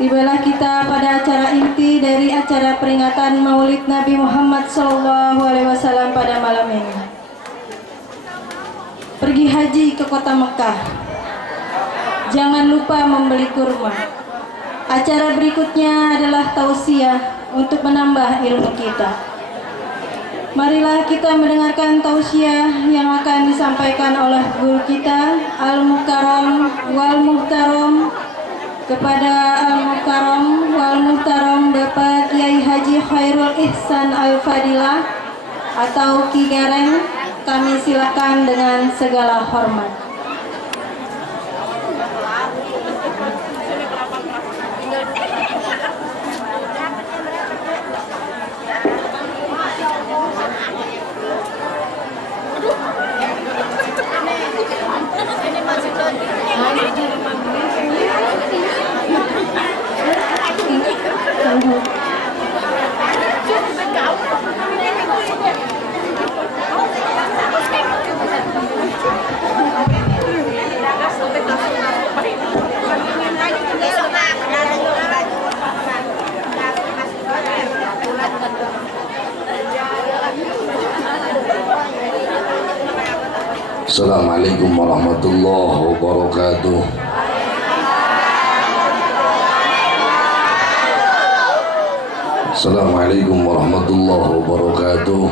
Tibalah kita pada acara inti dari acara peringatan Maulid Nabi Muhammad SAW pada malam ini. Pergi haji ke kota Mekah. Jangan lupa membeli kurma. Acara berikutnya adalah tausiah untuk menambah ilmu kita. Marilah kita mendengarkan tausiah yang akan disampaikan oleh guru kita Al-Mukarram wal Muhtaram kepada Al-Mukarram wal Muhtaram Bapak Kiai Haji Khairul Ihsan Al-Fadilah atau Ki Gareng. Kami silakan dengan segala hormat. Assalamualaikum warahmatullahi wabarakatuh. Assalamualaikum warahmatullahi wabarakatuh.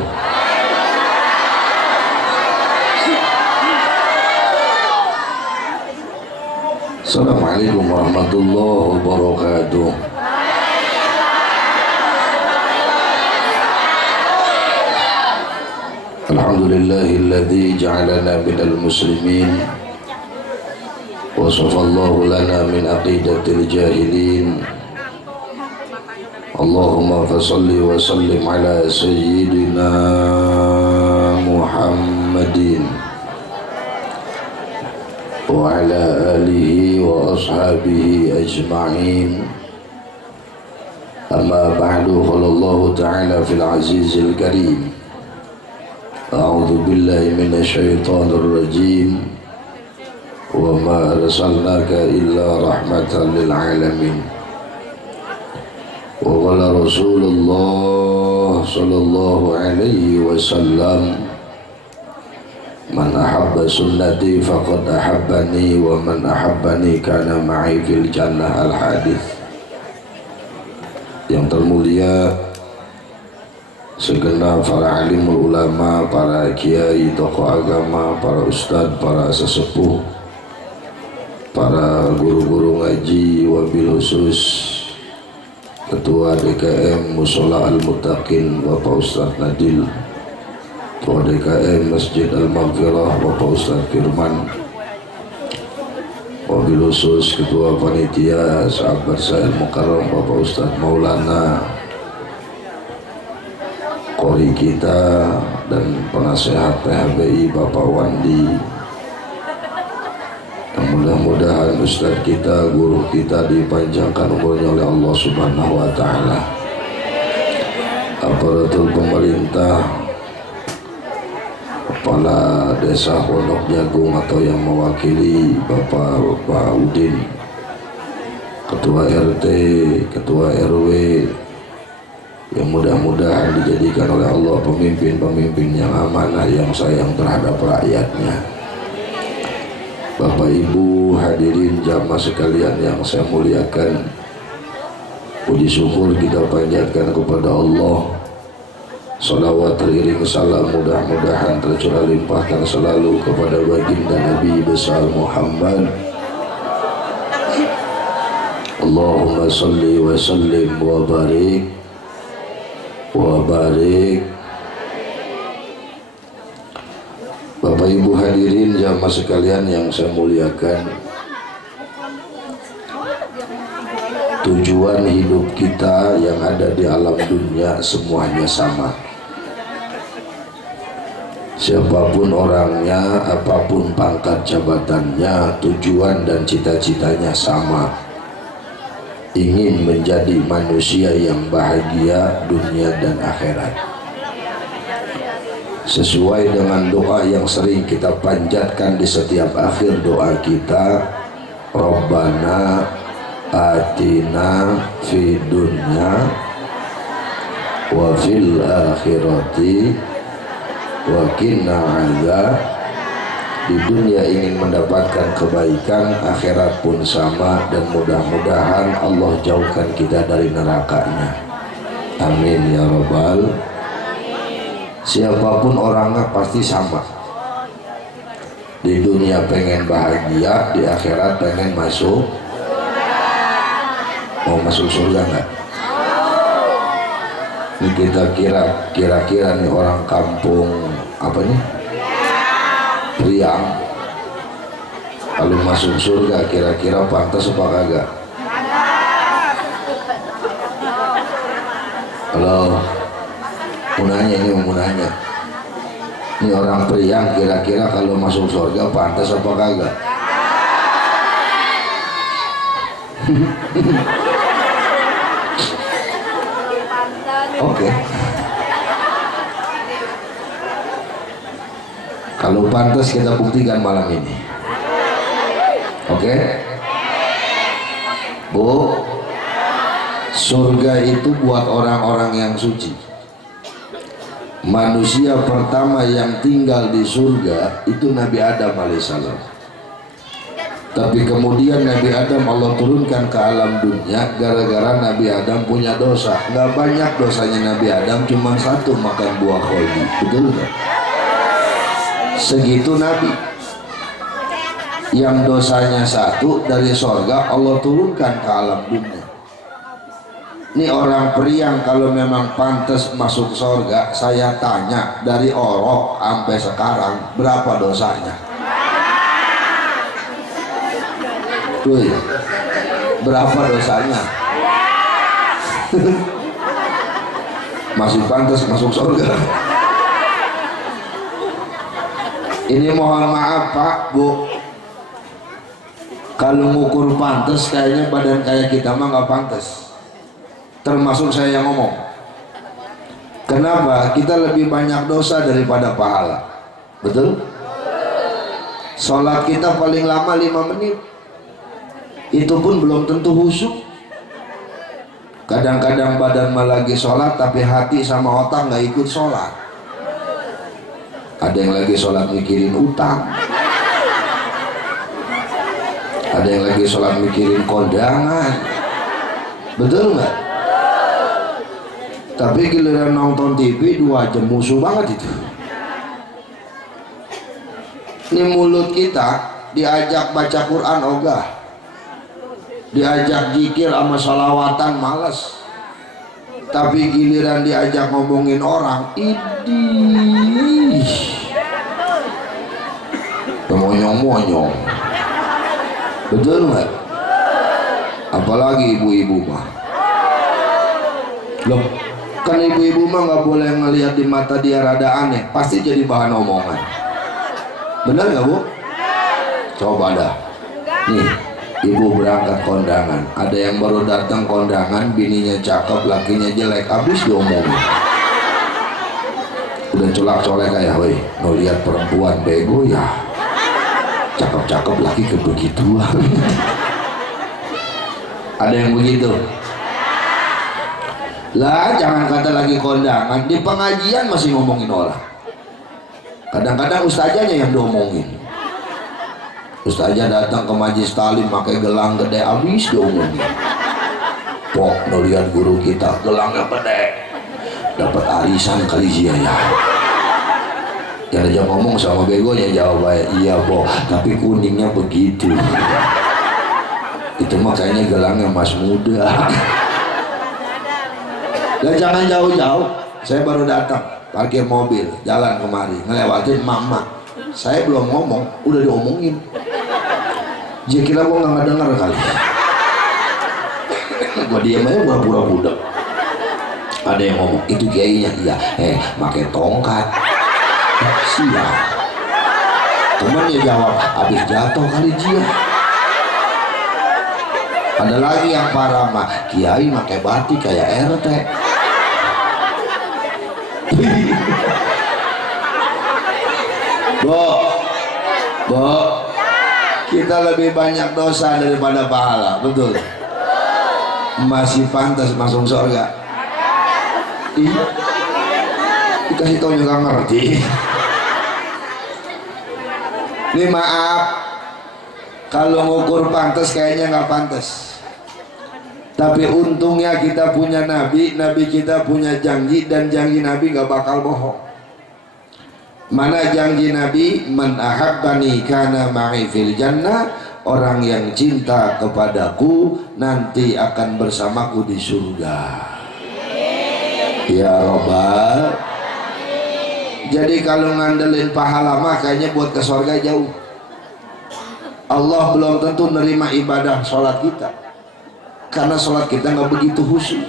Assalamualaikum warahmatullahi wabarakatuh. Alhamdulillahilladzi ja'alana minal muslimin wa shafallahu lana min aqidatil jahilin. Allahumma fasalli wa sallim ala sayyidina Muhammadin wa ala alihi wa ashabihi ajma'in. Amma ba'du, qala Allah ta'ala fil azizil karim. A'udzu billahi minasyaitonir rajim. Wa ma arsalnaka illa rahmatan lil alamin. Wa qala Rasulullah sallallahu alaihi wasallam, man ahabba sunnati faqad ahabbani wa man ahabbani kana ma'i fil jannah. Al-hadits. Yang termulia segenap para alimul ulama, para kiai, tokoh agama, para ustadz, para sesepuh, para guru-guru ngaji, wabil khusus Ketua DKM Musola Al-Muttaqin Bapak Ustadz Nadil, Ketua DKM Masjid Al-Maghfirah Bapak Ustadz Firman, wabil khusus Ketua Panitia Sahabat Sa'il Mukarram Bapak Ustadz Maulana, Kori kita dan penasehat PHBI Bapak Wandi. Mudah-mudahan Ustadz kita, guru kita dipanjangkan umurnya oleh Allah Subhanahu wa Ta'ala. Aparatur pemerintah, kepala desa Pondok Jagung atau yang mewakili Bapak Udin, Ketua RT, Ketua RW, yang mudah-mudahan dijadikan oleh Allah pemimpin-pemimpin yang amanah, yang sayang terhadap rakyatnya. Bapak Ibu hadirin jamaah sekalian yang saya muliakan, puji syukur kita panjatkan kepada Allah. Salawat teriring salam mudah-mudahan tercurah limpahkan selalu kepada baginda Nabi besar Muhammad. Allahumma salli wa sallim wa barik wa barik. Bapak Ibu hadirin jamaah sekalian yang saya muliakan, tujuan hidup kita yang ada di alam dunia semuanya sama. Siapapun orangnya, apapun pangkat jabatannya, tujuan dan cita-citanya sama. Ingin menjadi manusia yang bahagia dunia dan akhirat. Sesuai dengan doa yang sering kita panjatkan di setiap akhir doa kita, Rabbana atina fid dunya wa fil akhirati wa qina azab. Di dunia ingin mendapatkan kebaikan, akhirat pun sama, dan mudah-mudahan Allah jauhkan kita dari nerakanya. Amin ya rabbal. Siapapun orangnya pasti sama. Di dunia pengen bahagia, di akhirat pengen masuk. Mau masuk surga nggak? Ini kita kira-kira nih orang kampung apa nih? Priang. Kalau masuk surga kira-kira pantas apa kagak? Kalau mau nanya ini orang Priang kira-kira kalau masuk surga pantas apa kagak? Oke. Kalau pantas kita buktikan malam ini. Oke? Bu, surga itu buat orang-orang yang suci. Manusia pertama yang tinggal di surga itu Nabi Adam alaihissalam. Tapi kemudian Nabi Adam Allah turunkan ke alam dunia gara-gara Nabi Adam punya dosa. Nggak banyak dosanya Nabi Adam, cuma satu, makan buah kholdi. Betul nggak? Segitu Nabi yang dosanya satu dari sorga Allah turunkan ke alam dunia. Ini orang Priang kalau memang pantas masuk sorga, saya tanya dari orok sampai sekarang berapa dosanya? Tuh, berapa dosanya? Masih pantas masuk sorga. Ini mohon maaf Pak, Bu, kalau ngukur pantas kayaknya badan kayak kita mah nggak pantas. Termasuk saya yang ngomong. Kenapa? Kita lebih banyak dosa daripada pahala. Betul? Sholat kita paling lama 5 menit. Itu pun belum tentu khusyuk. Kadang-kadang badan mah lagi sholat tapi hati sama otak nggak ikut sholat. Ada yang lagi sholat mikirin utang, ada yang lagi sholat mikirin kondangan. Betul nggak? Tapi giliran nonton TV 2 jam musuh banget itu. Ini mulut kita diajak baca Quran ogah, diajak zikir sama salawatan malas. Tapi giliran diajak ngomongin orang, idih, monyong-monyong. Betul nggak? Apalagi ibu-ibu mah. Loh, kan ibu-ibu mah nggak boleh ngelihat di mata dia rada aneh, pasti jadi bahan omongan. Benar nggak Bu? Coba dah. Nih, ibu berangkat kondangan, ada yang baru datang kondangan, bininya cakep, lakinya jelek, habis diomongin. Udah colak-colek kayak, woi, mau lihat perempuan bego ya, cakep-cakep laki kebegituan. Ada yang begitu? Lah, jangan kata lagi kondangan, di pengajian masih ngomongin orang. Kadang-kadang ustazanya yang diomongin. Ustazah datang ke majlis talim pakai gelang gede, habis diomongin. Pok, mau lihat guru kita gelangnya gede, dapat arisan kali dia ya. Yang aja ngomong sama begonya jawab, iya Pok, tapi kuningnya begitu. Itu mah kayaknya gelangnya mas muda. Dan jangan jauh-jauh, saya baru datang parkir mobil, jalan kemari, ngelewatin mama. Saya belum ngomong, udah diomongin. Dia kira gua nggak dengar kali. Gua diam aja pura-pura budak. Ada yang ngomong, itu kiainya, iya, pakai tongkat. Siap. Temannya jawab, habis jatuh kali dia. Ada lagi yang parah mah, kiai pakai batik kayak RT. Bo, kita lebih banyak dosa daripada pahala, betul? masih pantas masuk surga. Iya, dikasih tau juga ngerti. Ini maaf, kalau ngukur pantas kayaknya nggak pantas. Tapi untungnya kita punya Nabi, Nabi kita punya janji, dan janji Nabi nggak bakal bohong. Mana janji Nabi? Man ahabbani kana ma'i fil jannah. Orang yang cinta kepadaku nanti akan bersamaku di surga. Ya Rabbal. Jadi kalau ngandelin pahala mah kayaknya buat ke surga jauh. Allah belum tentu nerima ibadah sholat kita, karena sholat kita nggak begitu khusyuk.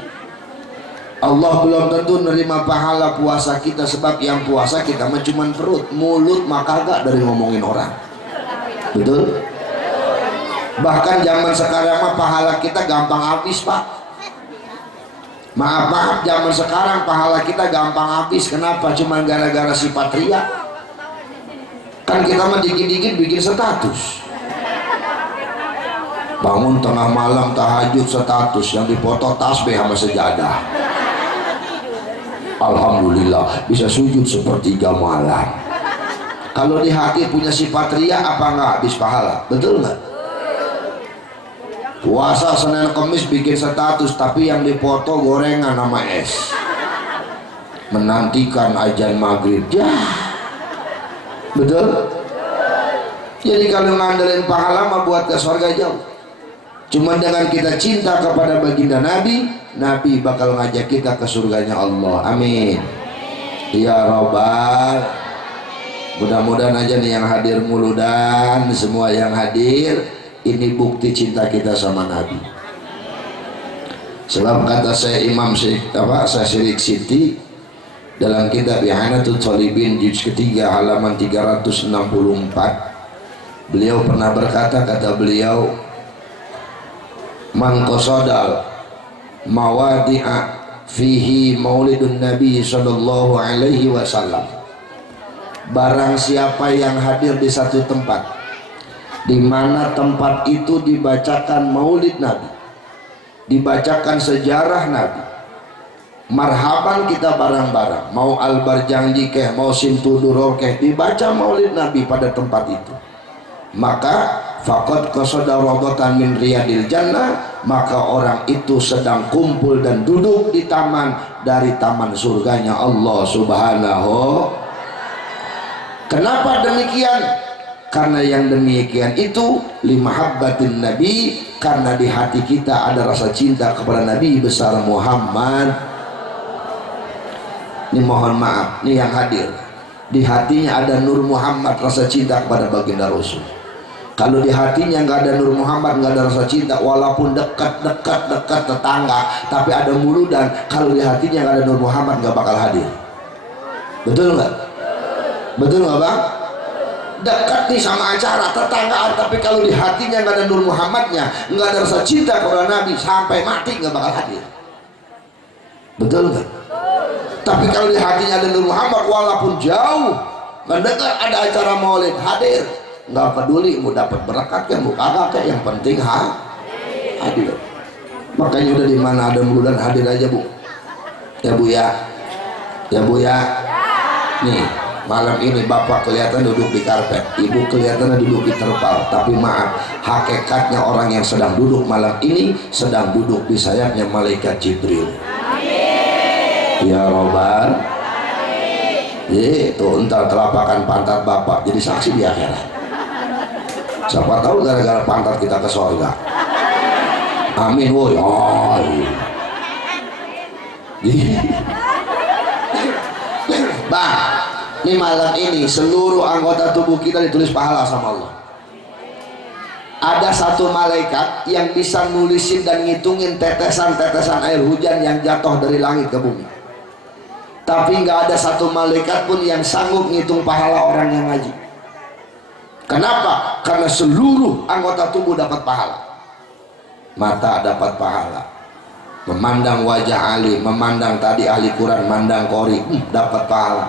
Allah belum tentu nerima pahala puasa kita, sebab yang puasa kita mah cuman perut, mulut mah kagak dari ngomongin orang. Betul? Bahkan zaman sekarang mah pahala kita gampang habis, Pak. Maaf, zaman sekarang pahala kita gampang habis. Kenapa? Cuman gara-gara sifat ria. Kan kita mah dikit-dikit bikin status. Bangun tengah malam tahajud status, yang dipoto tasbih sama sejadah. Alhamdulillah bisa sujud sepertiga malam. Kalau di hati punya sifat ria, apa nggak habis pahala? Betul nggak? Puasa Senin Kemis bikin status, tapi yang dipoto gorengan sama es. Menantikan azan maghrib, ya. Betul? Jadi kalau ngandelin pahala mah buat ke surga jauh. Cuma dengan kita cinta kepada baginda Nabi, Nabi bakal ngajak kita ke surganya Allah. Amin. Ya Rabbal. Mudah-mudahan aja nih yang hadir mulu dan semua yang hadir, ini bukti cinta kita sama Nabi. Sebab kata saya Imam Syirik Siti dalam kitab Ihanatul Thalibin juz ketiga halaman 364, beliau pernah berkata, kata beliau, man qasadal mawadi'a fihi maulidun Nabi sallallahu alaihi wasallam. Barang siapa yang hadir di satu tempat di mana tempat itu dibacakan maulid Nabi, dibacakan sejarah Nabi, marhaban kita bareng-bareng, mau Al-Barjanji keh, mau Simtuduror keh, dibaca maulid Nabi pada tempat itu, maka faqad qasada rawdatan min riyadil jannah, maka orang itu sedang kumpul dan duduk di taman dari taman surganya Allah Subhanahu. Kenapa demikian? Karena yang demikian itu limahabbatin Nabi, karena di hati kita ada rasa cinta kepada Nabi besar Muhammad. Ini mohon maaf, ini yang hadir, di hatinya ada Nur Muhammad, rasa cinta kepada baginda Rasul. Kalau di hatinya nggak ada Nur Muhammad, nggak ada rasa cinta, walaupun dekat tetangga, tapi ada muludan, kalau di hatinya nggak ada Nur Muhammad nggak bakal hadir. Betul nggak? Betul nggak Bang? Dekat nih sama acara tetanggaan, tapi kalau di hatinya nggak ada Nur Muhammadnya, nggak ada rasa cinta kepada Nabi, sampai mati nggak bakal hadir. Betul nggak? Tapi kalau di hatinya ada Nur Muhammad, walaupun jauh mendengar ada acara maulid, hadir. Nggak peduli mau dapat berkat kan, mau kagak, yang penting hadir. Makanya udah di mana ada bulan hadir aja Bu. Ya Bu ya, ya Bu ya. Nih malam ini Bapak kelihatan duduk di karpet, Ibu kelihatannya duduk di terpal, tapi maaf, hakikatnya orang yang sedang duduk malam ini sedang duduk di sayapnya malaikat Jibril. Ya Robbal. Itu entar telapakan pantat Bapak jadi saksi di akhirat. Siapa tahu gara-gara pantat kita ke surga. Amin woy. Bang, ini malam ini seluruh anggota tubuh kita ditulis pahala sama Allah. Ada satu malaikat yang bisa nulisin dan ngitungin tetesan-tetesan air hujan yang jatuh dari langit ke bumi. Tapi nggak ada satu malaikat pun yang sanggup ngitung pahala orang yang ngaji. Kenapa? Karena seluruh anggota tubuh dapat pahala. Mata dapat pahala, memandang wajah Ali, memandang tadi ahli Quran, memandang kori, dapat pahala.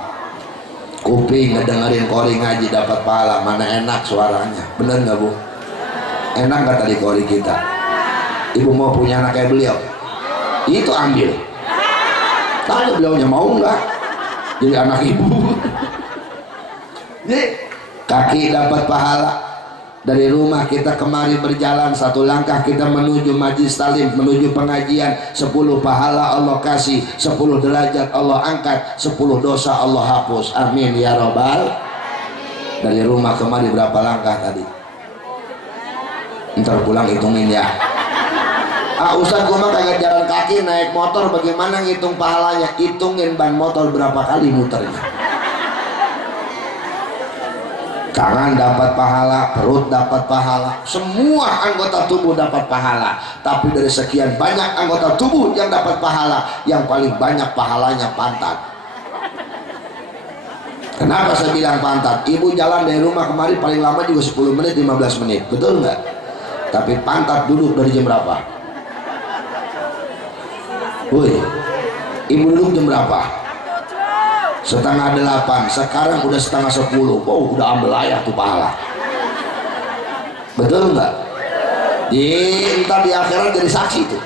Kuping ngedengerin kori ngaji dapat pahala. Mana enak suaranya, bener nggak Bu? Enak nggak tadi kori kita? Ibu mau punya anak kayak beliau? Itu ambil. Tanya beliaunya mau nggak jadi anak ibu. Jadi kaki dapat pahala. Dari rumah kita kemari berjalan, satu langkah kita menuju majlis talim, menuju pengajian, 10 pahala Allah kasih, 10 derajat Allah angkat, 10 dosa Allah hapus. Amin ya robbal. Dari rumah kemari berapa langkah tadi? Ntar pulang hitungin ya. Ustaz gua mah kagak jalan kaki, naik motor, bagaimana ngitung pahalanya? Hitungin ban motor berapa kali muternya. Tangan dapat pahala, perut dapat pahala, semua anggota tubuh dapat pahala. Tapi dari sekian banyak anggota tubuh yang dapat pahala, yang paling banyak pahalanya pantat. Kenapa saya bilang pantat? Ibu jalan dari rumah kemari paling lama juga 10 menit, 15 menit, betul nggak? Tapi pantat duduk dari jam berapa? Woi, ibu duduk jam berapa? Setengah 8, sekarang udah setengah 10. Oh, udah ambil ayah tuh pahala. Betul nggak? Ntar di akhirat jadi saksi tuh.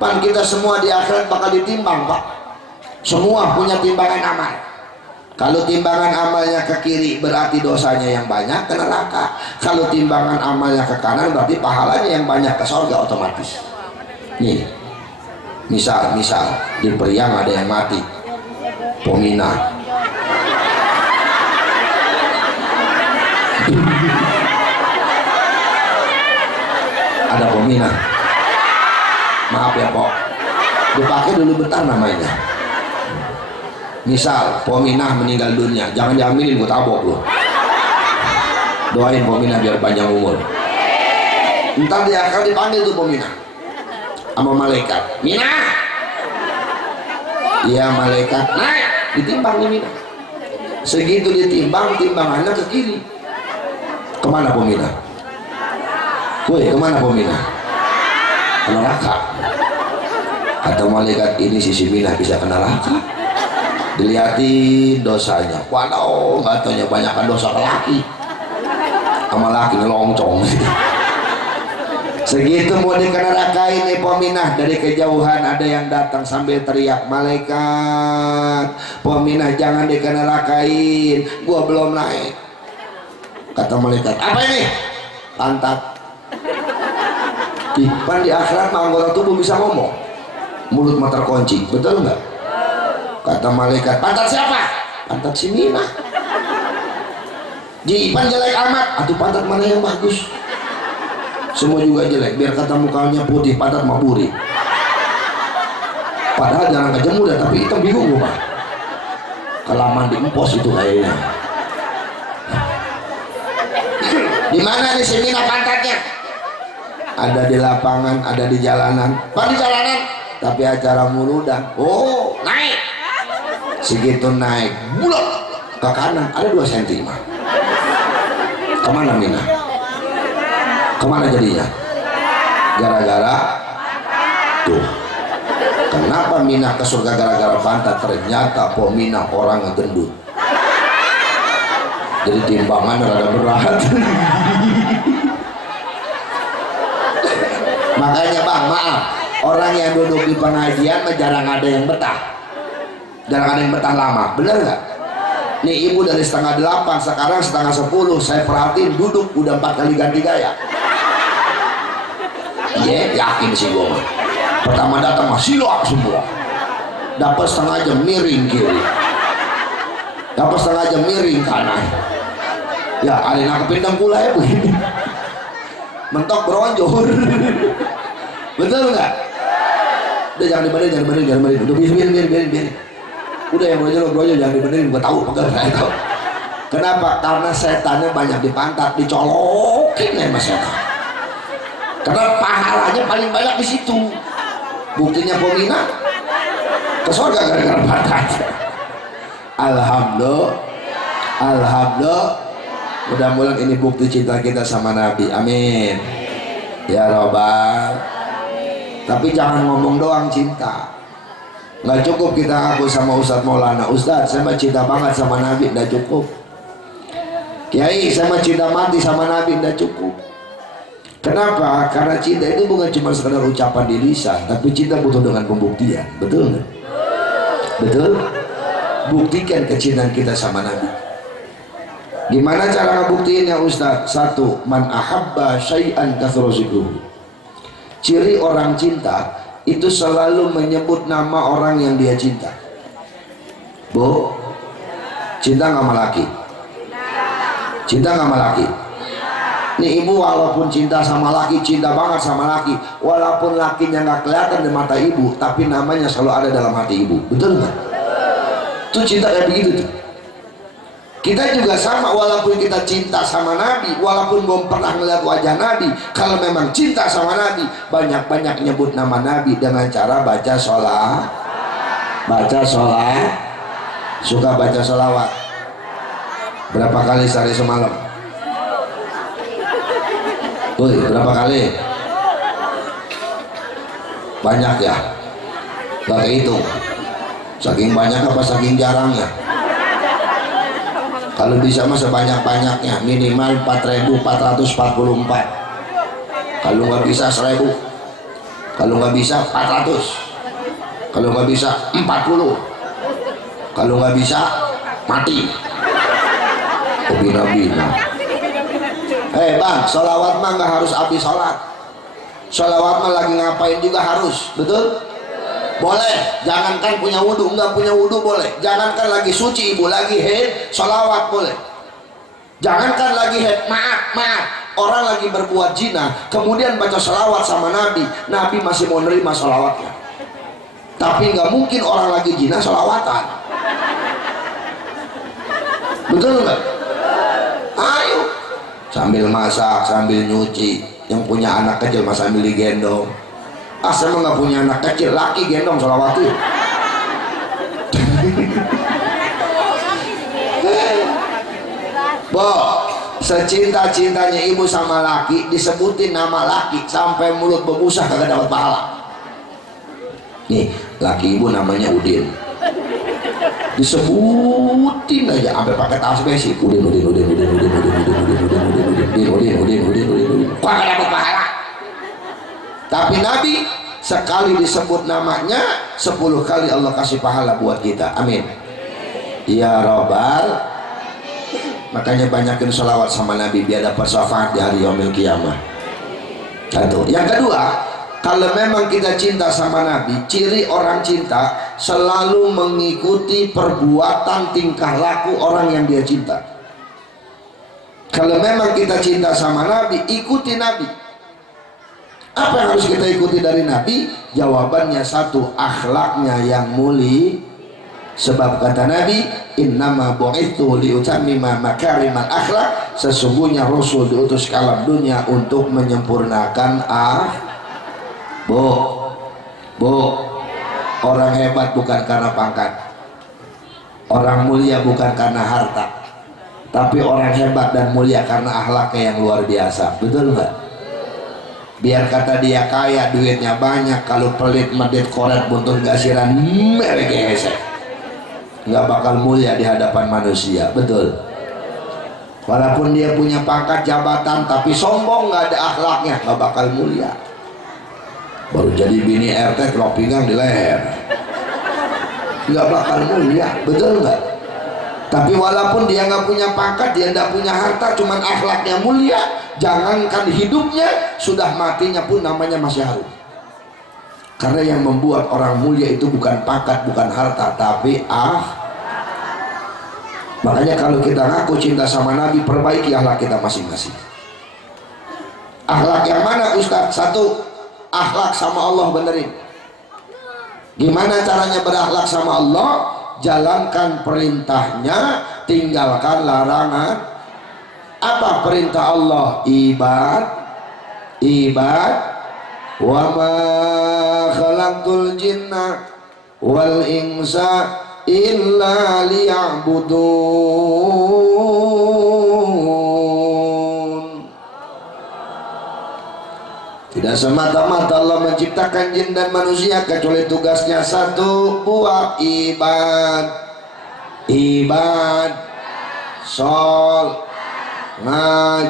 Pan kita semua di akhirat bakal ditimbang, Pak. Semua punya timbangan amal. Kalau timbangan amalnya ke kiri berarti dosanya yang banyak, ke neraka. Kalau timbangan amalnya ke kanan berarti pahalanya yang banyak, ke surga otomatis. Nih, misal di Periang ada yang mati, Pomina. Ada Pomina. Maaf ya Pok, dipakai dulu bentar namanya. Misal Pominah meninggal dunia, jangan diambilin, gue tabok loh. Doain Pominah biar panjang umur. Ntar dia akan dipanggil tuh Pominah sama malaikat. Mina, iya malaikat, naik, ditimbang nih Mina. Segitu ditimbang, timbangannya ke kiri. Kemana Pominah? Woi, kemana Pominah? Ke neraka. Kata malaikat, ini si Mina bisa ke neraka. Dilihatin dosanya, waduh, nggak taunya banyakan dosa ke laki, sama laki ngelongcong. Segitu mau dikenarakain nih Pominah, dari kejauhan ada yang datang sambil teriak, malaikat, Pominah jangan dikenarakain, gua belum naik. Kata malaikat, apa ini? Pantat. Pan di akhirat mah anggota tubuh bisa ngomong, mulut mah terkunci, betul nggak? Kata malaikat, pantat siapa? Pantat si Mina. Jipan jelek amat, atuh pantat mana yang bagus? Semua juga jelek, biar kata mukanya putih, pantat mah buri. Padahal jangan kejemur dah, tapi hitam bingung gua Pak. Kelamaan diempos itu kayaknya. Di mana nih si Mina pantatnya? Ada di lapangan, ada di jalanan. Pak di jalanan, tapi acara muludan. Oh, naik. Segitu naik, bulak ke kanan, ada 2 cm. Kemana Mina? Kemana jadinya? Gara-gara tuh. Kenapa Mina ke surga gara-gara pantat? Ternyata Pomina orang gendut. Jadi timbangan rada berat. Makanya Bang, maaf, orang yang duduk di pengajian jarang ada yang betah. Jarang ada yang betah lama, bener nggak? Nih ibu dari setengah 8, sekarang setengah 10, saya perhatiin duduk udah 4 kali ganti gaya. Iya, yakin sih gua mah. Pertama datang mah silak semua. Dapat setengah jam miring kiri, dapat setengah jam miring kanan. Ya, alina kepindang pula ya begini. Mentok beronjol. Betul nggak? Udah jangan dibenerin. Udah biarin. Udah yang brojol jangan dibenerin, gua tahu pegang saya tahu. Kenapa? Karena setannya banyak di pantat, dicolokin ya mas setan. Karena pahalanya paling banyak di situ. Buktinya Pomina ke surga gara-gara pantat. Alhamdulillah. Mudah-mudahan ini bukti cinta kita sama Nabi. Amin. Ya Robbal. Tapi jangan ngomong doang cinta. Nggak cukup kita ngaku sama Ustadz Maulana, Ustadz saya mah cinta banget sama Nabi, nggak cukup. Kiai saya mah cinta mati sama Nabi, nggak cukup. Kenapa? Karena cinta itu bukan cuma sekedar ucapan di lisan, tapi cinta butuh dengan pembuktian. Betul nggak? Betul? Buktikan kecintaan kita sama Nabi. Gimana cara ngebuktiinnya Ustaz? Satu, man ahabba syai'an kathura zikruhu. Ciri orang cinta itu selalu menyebut nama orang yang dia cinta. Bu, cinta nggak sama laki? Cinta nggak sama laki? Nih ibu walaupun cinta sama laki, cinta banget sama laki, walaupun lakinya nggak kelihatan di mata ibu, tapi namanya selalu ada dalam hati ibu. Betul nggak? Itu cinta kayak begitu tuh. Kita juga sama, walaupun kita cinta sama Nabi, walaupun belum pernah melihat wajah Nabi, kalau memang cinta sama Nabi, banyak-banyak nyebut nama Nabi dengan cara baca sholawat. Baca sholawat. Suka baca sholawat berapa kali sehari semalam? Woi, berapa kali? Banyak ya? Gak kehitung. Saking banyak apa saking jarangnya? Kalau bisa mah sebanyak-banyaknya, minimal 4.444. Kalau nggak bisa 1.000. Kalau nggak bisa 400. Kalau nggak bisa 40. Kalau nggak bisa mati. Bina-bina. Bang, sholawat mah nggak harus habis sholat. Sholawat mah lagi ngapain juga harus, betul? Boleh, jangankan punya wudhu, enggak punya wudhu boleh. Jangankan lagi suci ibu, lagi head, sholawat boleh. Jangankan lagi head, maaf, orang lagi berbuat zina, kemudian baca sholawat sama Nabi, Nabi masih mau nerima sholawatnya. Tapi nggak mungkin orang lagi zina sholawatan. Betul nggak? Ayo, sambil masak, sambil nyuci. Yang punya anak kecil mas sambil digendong. Asal nggak punya anak kecil, laki gendong sholawati. Bo, secinta-cintanya ibu sama laki, disebutin nama laki sampai mulut berbusa kagak dapat pahala. Nih, laki ibu namanya Udin. Disebutin aja sampai pakai tasbih sih. Udin. Kagak dapat pahala. Tapi Nabi sekali disebut namanya 10 kali Allah kasih pahala buat kita. Amin. Ya Rabbal. Makanya banyakin sholawat sama Nabi biar dapat syafaat di hari yaumil qiyamah. Satu. Yang kedua, kalau memang kita cinta sama Nabi, ciri orang cinta selalu mengikuti perbuatan tingkah laku orang yang dia cinta. Kalau memang kita cinta sama Nabi, ikuti Nabi. Apa yang harus kita ikuti dari Nabi? Jawabannya satu, akhlaknya yang mulia. Sebab kata Nabi, innama bu'ithu liutammima makarimal akhlak. Sesungguhnya Rasul diutus ke alam dunia untuk menyempurnakan Bu, orang hebat bukan karena pangkat, orang mulia bukan karena harta, tapi orang hebat dan mulia karena akhlaknya yang luar biasa. Betul nggak? Biar kata dia kaya, duitnya banyak, kalau pelit, medit, koret, buntut, gasiran, merek hesek, nggak bakal mulia di hadapan manusia. Betul? Walaupun dia punya pangkat jabatan, tapi sombong, nggak ada akhlaknya, nggak bakal mulia. Baru jadi bini RT, kelop pinggang di leher, nggak bakal mulia. Betul nggak? Tapi walaupun dia nggak punya pangkat, dia nggak punya harta, cuman akhlaknya mulia, jangankan hidupnya, sudah matinya pun namanya masih harum. Karena yang membuat orang mulia itu bukan pangkat, bukan harta, tapi makanya kalau kita ngaku cinta sama Nabi, perbaiki akhlak kita masing-masing. Akhlak yang mana Ustaz? Satu, akhlak sama Allah benerin. Gimana caranya berakhlak sama Allah? Jalankan perintahnya, tinggalkan larangan. Apa perintah Allah? Ibad. Wa ma khalaqtul jinna wal insa illa liya'budun. Tidak semata-mata Allah menciptakan jin dan manusia kecuali tugasnya satu, buat ibad, sol, ngaj,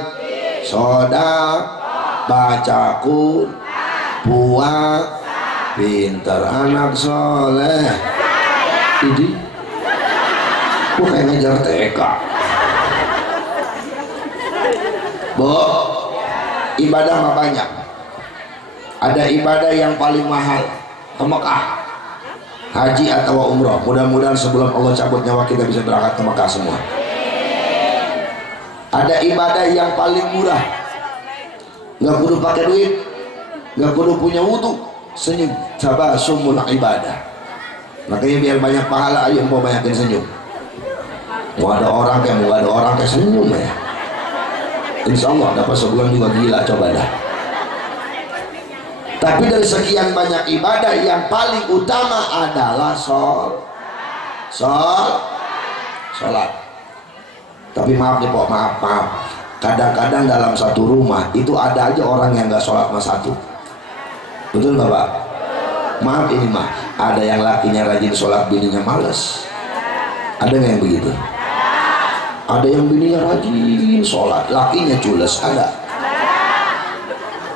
sodak, baca Quran, puas, pinter, anak soleh. Ini bukan ngejar TK. Bu, ibadah mah banyak. Ada ibadah yang paling mahal ke Mekah, haji atau umroh. Mudah-mudahan sebelum Allah cabut nyawa kita bisa berangkat ke Mekah semua. Ada ibadah yang paling murah, nggak kudu pakai duit, nggak kudu punya wudhu, senyum. Tabasumul ibadah. Makanya biar banyak pahala, ayo mau banyakin senyum. Mau ada orang kayak mau ada orang kayak senyum ya. Insya Allah dapat sebulan juga gila, coba dah. Tapi dari sekian banyak ibadah yang paling utama adalah sholat. Tapi maaf nih Pok, maaf. Kadang-kadang dalam satu rumah itu ada aja orang yang nggak sholat mas satu. Betul nggak Pak? Maaf ini mah, ada yang lakinya rajin sholat, bininya males. Ada nggak yang begitu? Ada yang bininya rajin sholat, lakinya cules. Ada.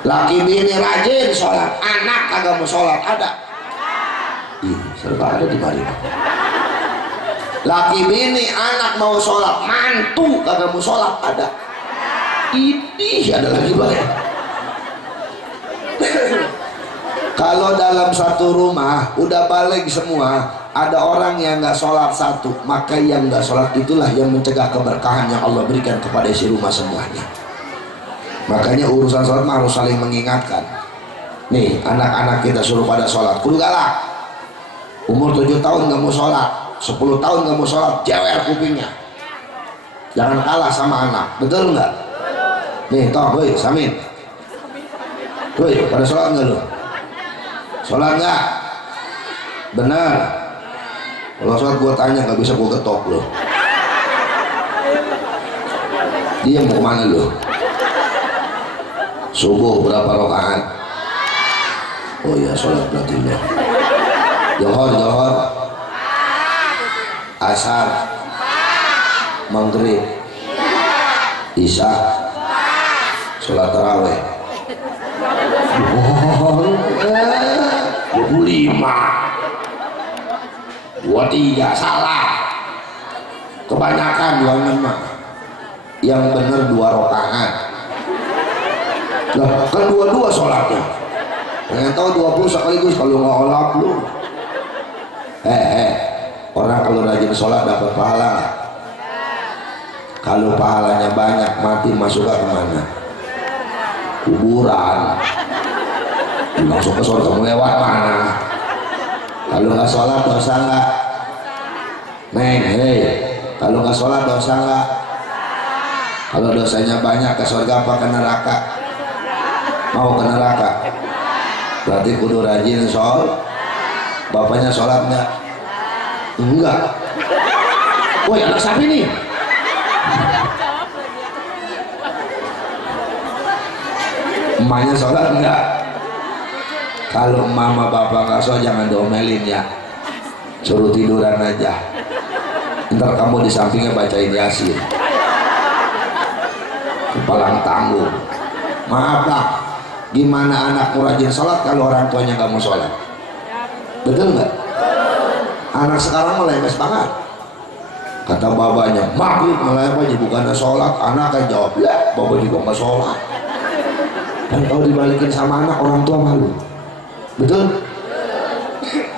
Laki bini rajin sholat, anak kagak mau sholat. Ada. Ih, serba ada di mana? Laki bini anak mau sholat, mantu kagak mau sholat. Ada. Ini ada lagi banyak. Kalau dalam satu rumah udah balik semua, ada orang yang nggak sholat satu, maka yang nggak sholat itulah yang mencegah keberkahan yang Allah berikan kepada isi rumah semuanya. Makanya urusan sholat harus saling mengingatkan. Nih anak-anak kita suruh pada sholat, kudu galak. Umur 7 tahun nggak mau sholat, 10 tahun nggak mau sholat, jewer kupingnya. Jangan kalah sama anak, betul nggak? Nih toh, woi Samin, woi pada sholat nggak lu? Sholat nggak? Benar. Kalau sholat gua tanya nggak bisa gua ketok lo. Dia mau kemana lo? Subuh berapa rakaat? Oh iya sholat berarti lo. Johor, asar, maghrib, isya, sholat taraweh. 25, 23 salah. Kebanyakan 26. Yang benar 2 rakaat. Lah kan 22 sholatnya. Yang tahu 20 sekaligus kalau nggak olap lu. Orang kalau rajin sholat dapat pahala nggak? Kalau pahalanya banyak, mati masuk ke mana? Kuburan. Langsung ke surga, lewat mana? Kalau nggak sholat dosa nggak? Neng, kalau nggak sholat dosa nggak? Kalau dosanya banyak ke surga apa ke neraka? Mau ke neraka? Berarti kudu rajin sholat. Bapaknya sholat nggak? Enggak. Woi anak sapi nih. Emaknya sholat enggak? Kalau mama bapak nggak sholat jangan diomelin ya, suruh tiduran aja. Ntar kamu di sampingnya bacain Yasin, kepalang tanggung. Maaf lah, gimana anakmu rajin sholat kalau orang tuanya nggak mau sholat? Betul nggak? Anak sekarang melemes banget. Kata babanya, maghrib melemes bukannya sholat. Anak kan jawab, ya bapak juga nggak sholat. Dan kalau dibalikin sama anak, orang tua malu. Betul?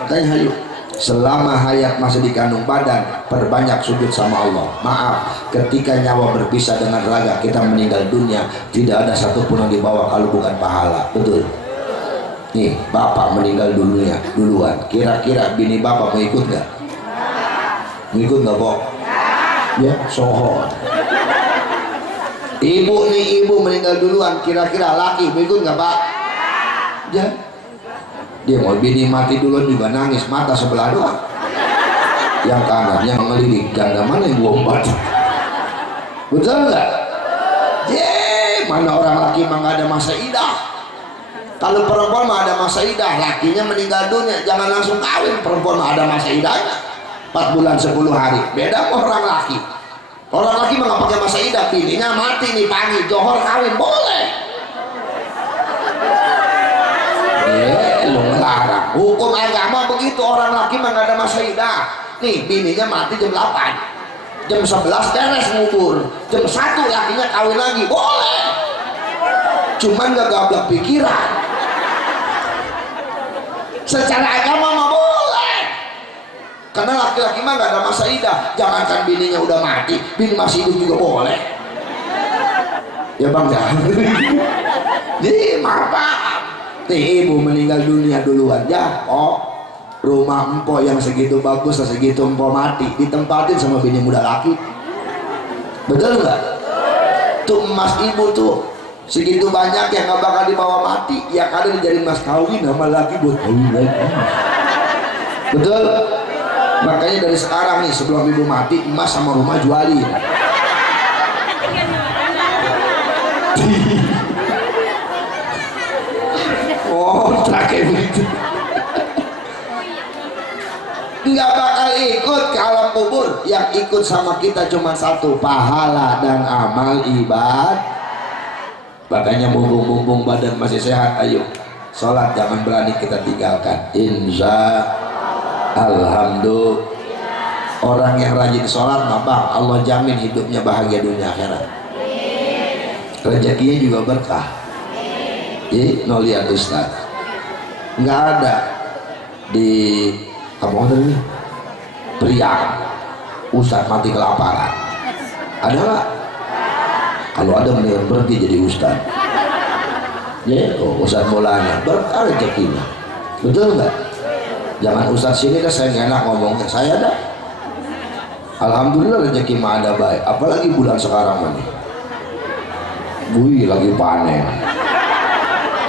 Makanya ayo, selama hayat masih di kandung badan, perbanyak sujud sama Allah. Maaf, ketika nyawa berpisah dengan raga, kita meninggal dunia, tidak ada satupun yang dibawa kalau bukan pahala. Betul? Nih, bapak meninggal dunia duluan. Kira-kira bini bapak mau ikut nggak? Mau ikut nggak, Pok? Ya, sohor. Ibu nih, ibu meninggal duluan. Kira-kira laki mau ikut nggak, Pak? Ya. Dia mau bini mati duluan juga nangis, mata sebelah doang. Yang kanannya ngelidik, ganda mana yang 24? Betul nggak? Mana orang laki mah nggak ada masa idah. Kalau perempuan mah ada masa idah, lakinya meninggal dunia jangan langsung kawin. Perempuan mah ada masa idahnya 4 bulan 10 hari. Beda sama orang laki. Orang laki mah nggak pakai masa idah, bininya mati nih pagi, johor kawin boleh. hukum agama begitu. Orang laki mah nggak ada masa idah. Nih bininya mati jam 8, jam 11 beres ngubur, jam 1 lakinya kawin lagi, boleh, cuman nggak gablak pikiran. Secara agama mah boleh, karena laki-laki mah nggak ada masa idah. Jangankan bininya udah mati, bini masih hidup juga boleh ya bang. Jangan jadi maaf, nih ibu meninggal dunia duluan ya, rumah empok yang segitu bagus, segitu empok mati ditempatin sama bini muda laki, betul nggak? Tuh emas ibu tuh segitu banyak yang nggak bakal dibawa mati, ya kadang dijadiin mas kawin sama laki buat kawin lagi, betul? Makanya dari sekarang nih sebelum ibu mati, emas sama rumah jualin. Oh, terakhir begitu. Nggak bakal ikut ke alam kubur. Yang ikut sama kita cuma satu, pahala dan amal ibadah. Makanya mumpung badan masih sehat, ayo sholat jangan berani kita tinggalkan. Insya Alhamdulillah. Orang yang rajin sholat, bang, Allah jamin hidupnya bahagia dunia akhirat. Rezekinya juga berkah. No lihat Ustaz, nggak ada di kamu tadi Priang Ustaz mati kelaparan, ada nggak? Kalau ada mendingan berhenti jadi Ustaz. Ustaz Maulana berkah rezekinya, betul nggak? Jangan Ustaz sini kan saya nggak enak ngomongnya, saya ada. Alhamdulillah rezeki mah ada baik, apalagi bulan sekarang ini. Wih lagi panen.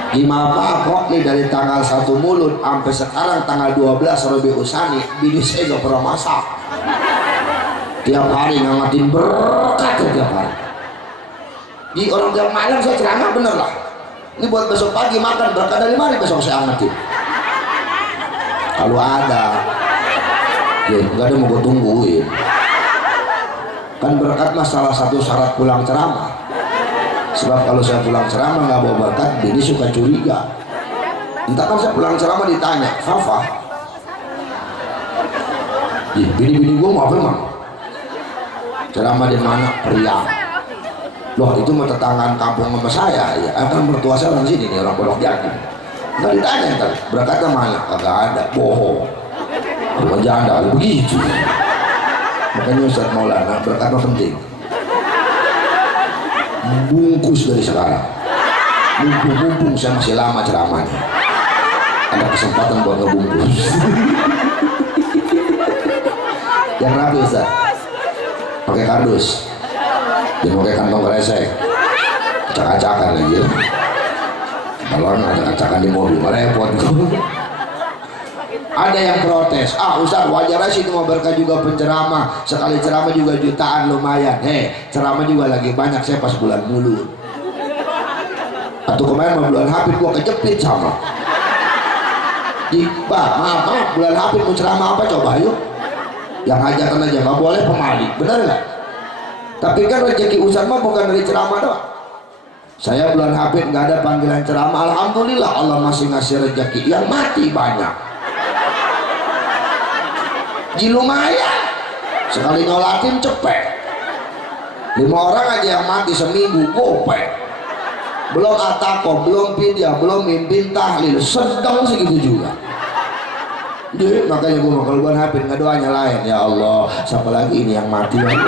Gimana kok nih dari tanggal 1 Mulut sampai sekarang tanggal 12 Rabiul Tsani, bini saya gak pernah masak. Tiap hari ngangatin berkat tiap hari. Di orang jam malam saya ceramah bener lah. Ini buat besok pagi makan berkat dari mana besok saya angetin. Kalau ada, ya nggak ada mau gue tungguin. Kan berkat mah salah satu syarat pulang ceramah. Sebab kalau saya pulang ceramah nggak bawa berkat, bini suka curiga. Entah kan saya pulang ceramah ditanya, Fafa, bini-bini gue mau apa emang? Ceramah di mana? Priang. Loh itu mah tetanggaan kampung sama saya, ya kan mertua saya orang sini nih, orang Pondok Jati. Nggak ditanya ntar, berkatnya mana? Kagak ada, bohong. Rumah janda, begitu. Makanya Ustaz Maulana berkatnya penting. Bungkus dari sekarang, mumpung saya masih lama ceramahnya, ada kesempatan buat ngebungkus. Yang rapi Ustaz, pakai kardus, jangan pakai kantong kresek, acak-acakan lagi ya. Kalau ada acakan di mobil, repot. Ada yang protes, Ustaz wajar aja itu mau berkah juga penceramah, sekali ceramah juga jutaan lumayan. Ceramah juga lagi banyak, saya pas bulan Mulut atau kemarin mau bulan Hafid gua kejepit sama maaf bulan Hafid mau ceramah apa coba yuk, yang ajakan aja nggak boleh pemalik, benar nggak? Tapi kan rezeki Ustaz mah bukan dari ceramah doang. Saya bulan Hafid nggak ada panggilan ceramah, alhamdulillah Allah masih ngasih rezeki, yang mati banyak. Lumayan sekali nyolatin cepet, 5 orang aja yang mati seminggu gopek, belum atako, belum pidyah, belum mimpin tahlil, sedang segitu juga. Jadi makanya gue kalau bukan Hafid nggak doanya lain, ya Allah siapa lagi ini yang mati lagi.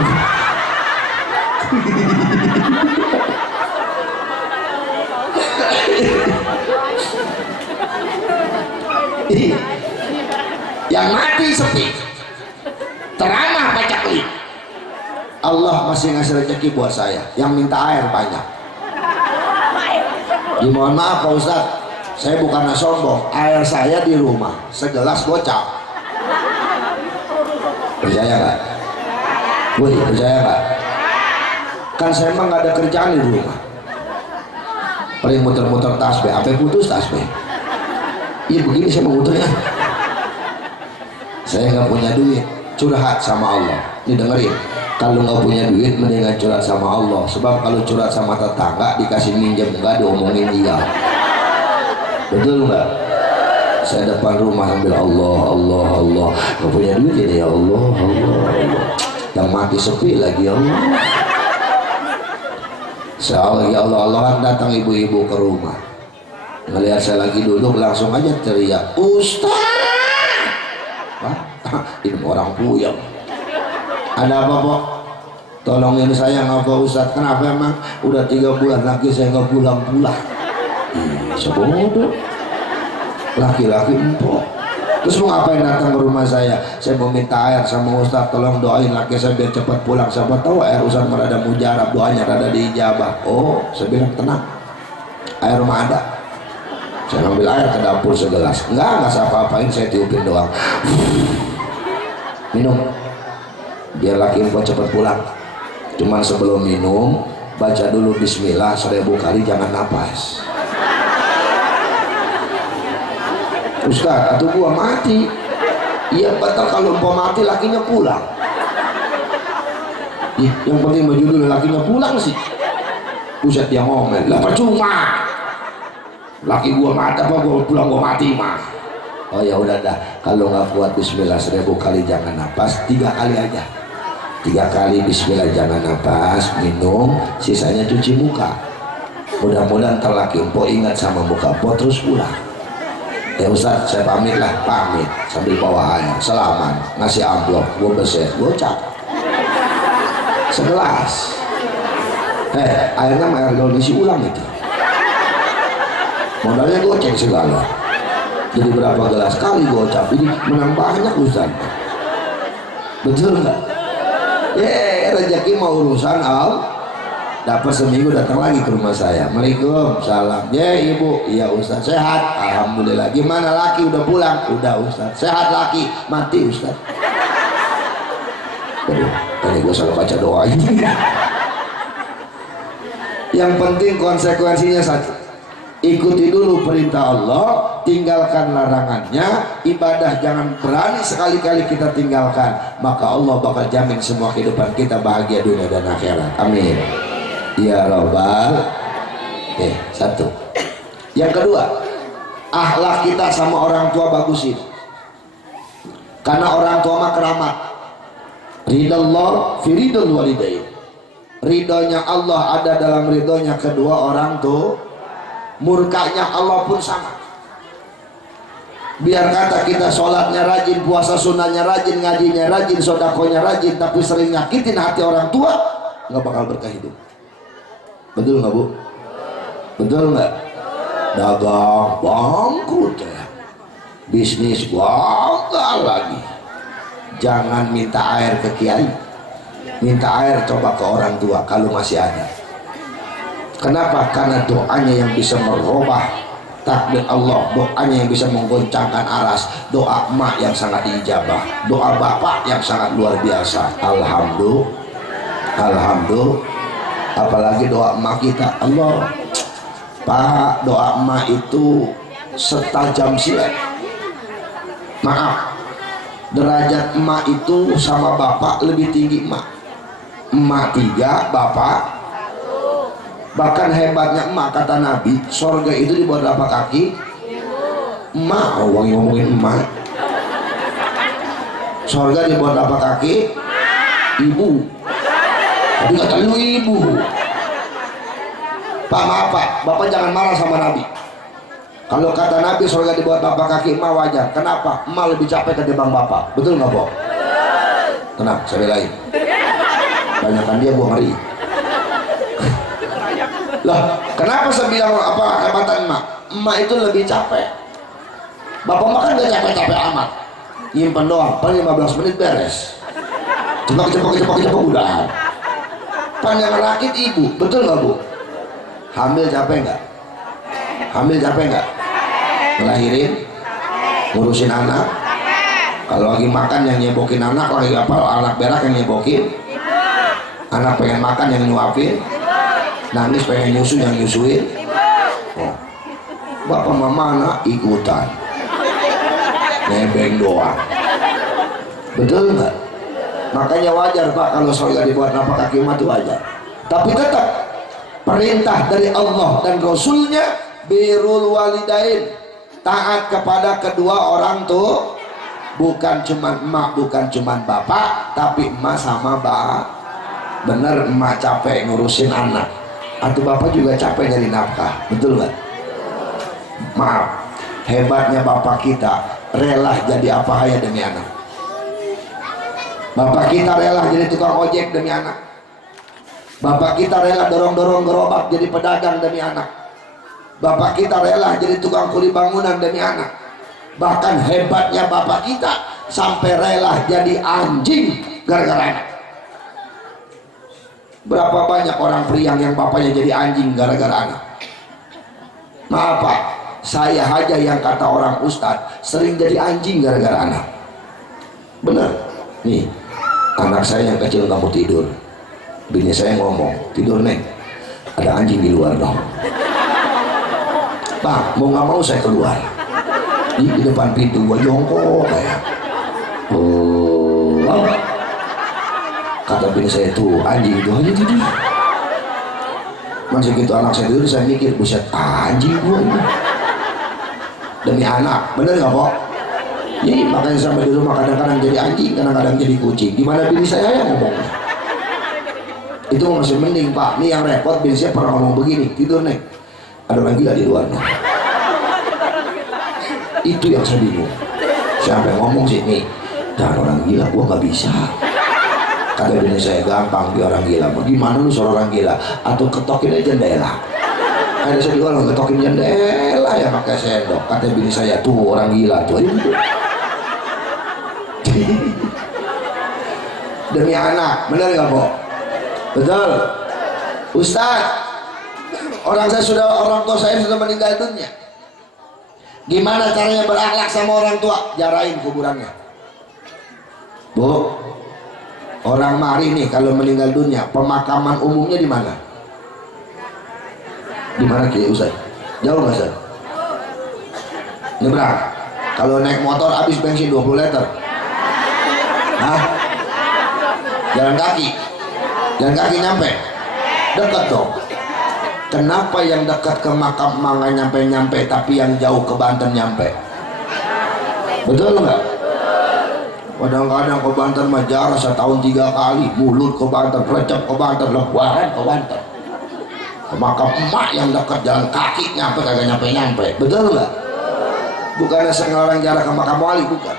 Yang mati sepi, ceramah pacaklik. Allah masih ngasih rezeki buat saya, yang minta air banyak. Mohon maaf Pak Ustadz, saya bukan sombong, air saya di rumah segelas gocap. Percaya nggak? Wih, percaya nggak? Kan saya emang nggak ada kerjaan di rumah, paling muter-muter tasbih, sampai putus tasbih. Iya begini saya menguturnya. Saya nggak punya duit, curhat sama Allah. Ini dengerin, kalau nggak punya duit mendingan curhat sama Allah. Sebab kalau curhat sama tetangga dikasih minjem nggak diomongin dia, betul nggak? Saya depan rumah ambil Allah, Allah, Allah. Gak punya duit ini ya Allah, Allah, Allah. Yang mati sepi lagi ya Allah. Saya ya Allah, Allah kan datang ibu-ibu ke rumah. Ngelihat saya lagi duduk langsung aja teriak, Ustaz! Wah, ini orang puyeng. Ada apa Pok? Tolongin saya ngapa Ustaz? Kenapa emang? Udah 3 bulan lagi saya nggak pulang-pulang. Sebodoh. Laki-laki empok. Terus mau ngapain datang ke rumah saya? Saya mau minta air sama Ustaz, tolong doain laki saya biar cepat pulang. Siapa tahu air Ustaz merada mujarab, doanya rada diijabah. Oh, saya bilang tenang. Air mah ada. Saya ambil air ke dapur segelas. Enggak saya apa-apain, saya tiupin doang. Minum. Biar laki empok cepat pulang. Cuman sebelum minum, baca dulu bismillah 1000 kali, jangan napas. Ustaz, atau gua mati. Iya betul, kalau empok mati lakinya pulang. Yang penting baju dulu lakinya pulang sih. Buset dia ngomel, lah percuma. Laki gua mati apa gua pulang gua mati mah. Oh ya udah dah, kalau nggak kuat bismillah 1000 kali jangan napas, 3 kali aja. 3 kali bismillah jangan napas, minum, sisanya cuci muka. Mudah-mudahan terlaki empok ingat sama muka empok terus pulang. Ya Ustaz, saya pamit lah, pamit sambil bawa air, selamat, ngasih amplop, gue beses, gue cap segelas. Airnya mah air galon isi ulang itu. Modalnya goceng segala. Jadi berapa gelas kali gue cap, ini menang banyak Ustaz. Betul nggak? Rezeki mau urusan dapat seminggu datang lagi ke rumah saya. Assalamualaikum, salam. Ibu, iya Ustaz, sehat, alhamdulillah. Gimana laki udah pulang? Udah Ustaz. Sehat laki, mati Ustaz. Aduh, tadi gue salah baca doa ini. Yang penting konsekuensinya satu, ikuti dulu perintah Allah, tinggalkan larangannya. Ibadah jangan berani sekali-kali kita tinggalkan, maka Allah bakal jamin semua kehidupan kita bahagia dunia dan akhirat. Amin ya Rabbal. Satu. Yang kedua, akhlak kita sama orang tua bagusin, karena orang tua mah keramat. Ridallah fi ridal walidain. Ridhonya Allah ada dalam ridhonya kedua orang tua. Murkanya Allah pun sama. Biar kata kita sholatnya rajin, puasa sunnahnya rajin, ngajinya rajin, sodakonya rajin, tapi sering nyakitin hati orang tua, nggak bakal berkah hidup. Betul nggak Bu? Betul nggak? Dagang bangkrut ya, bisnis gagal lagi. Jangan minta air ke kiai, minta air coba ke orang tua kalau masih ada. Kenapa? Karena doanya yang bisa merubah takdir Allah, doanya yang bisa menggoncangkan aras, doa emak yang sangat diijabah, doa bapak yang sangat luar biasa. Alhamdulillah, alhamdulillah. Apalagi doa emak kita, Allah Pak, doa emak itu setajam silet. Maaf, derajat emak itu sama bapak lebih tinggi emak. Emak 3, bapak. Bahkan hebatnya emak, kata Nabi, sorga itu di bawah telapak kaki emak. Orang ngomongin emak, sorga di bawah telapak kaki ibu. Tapi kata lu ibu. Pak maaf Pak, Bapak jangan marah sama Nabi. Kalau kata Nabi sorga di bawah telapak kaki emak wajar. Kenapa? Emak lebih capek ketimbang Bapak. Betul nggak Pak? Tenang, saya belain. Banyakan dia gua ngeri. Lah, kenapa saya bilang apa hebatan emak? Emak itu lebih capek. Bapak makan gak capek-capek amat, nyimpen doang, paling 15 menit beres. Cepat udah. Pan yang rakit ibu, betul nggak Bu? Hamil capek nggak? Hamil capek nggak? Ngelahirin, ngurusin anak. Kalau lagi makan yang nyebokin anak, lagi apa? Anak berak yang nyebokin. Anak pengen makan yang nyuapin. Nangis pengen nyusu yang nyusuin. Oh. Bapak mama anak ikutan, nebeng doang. Betul nggak? Makanya wajar Pak kalau sorga dibuat napak kaki emak itu wajar. Tapi tetap perintah dari Allah dan Rasulnya birrul walidain, taat kepada kedua orang tuh, bukan cuman emak, bukan cuman bapak, tapi emak sama bener. Emak capek ngurusin anak, atau bapak juga capek nyari nafkah, betul nggak? Maaf, hebatnya bapak kita rela jadi apa aja demi anak. Bapak kita rela jadi tukang ojek demi anak. Bapak kita rela dorong-dorong gerobak jadi pedagang demi anak. Bapak kita rela jadi tukang kuli bangunan demi anak. Bahkan hebatnya bapak kita sampai rela jadi anjing gara-gara anak. Berapa banyak orang priang yang bapaknya jadi anjing gara-gara anak? Maaf Pak, saya aja yang kata orang ustadz sering jadi anjing gara-gara anak. Bener nih, anak saya yang kecil nggak mau tidur, bini saya ngomong, tidur neng, ada anjing di luar dong. Bang, mau nggak mau saya keluar, di depan pintu gua jongkok kayak oh, kata bini saya tuh anjing itu aja tidur. Masih gitu anak saya tidur, saya mikir buset anjing gua ini demi anak, bener nggak Pok? Jadi makanya sampai di rumah kadang-kadang jadi anjing, kadang-kadang jadi kucing. Gimana bini saya yang ngomongnya? Itu masih mending Pak. Nih yang repot bini saya pernah ngomong begini, tidur nih, ada orang gila di luar nih. Itu yang saya bingung. Sampai ngomong sih nih, dan orang gila gua nggak bisa. Kata bini saya, gampang dia orang gila. Gimana lu suruh orang gila? Atau ketokin aja jendela. Ada saya juga loh ketokin jendela ya pakai sendok. Kata bini saya tuh orang gila tuh. Demi anak, benar nggak Pok? Betul. Ustaz, orang tua saya sudah meninggal dunia. Gimana caranya berakhlak sama orang tua? Jarain kuburannya. Bu, orang mari nih kalau meninggal dunia, pemakaman umumnya di mana? Di mana Ki Ustaz? Jauh nggak Ustaz? Nyebrang. Kalau naik motor habis bensin 20 liter. Hah? Jalan kaki nyampe? Dekat dong. Kenapa yang dekat ke makam nggak nyampe tapi yang jauh ke Banten nyampe? Betul nggak? Kadang-kadang ke Banten mah jarak setahun 3 kali, mulut ke Banten, recep ke Banten, lebaran ke Banten. Ke makam emak yang dekat jalan kaki nyampe kagak nyampe, betul nggak? Bukannya sekarang jarak ke makam wali, bukan.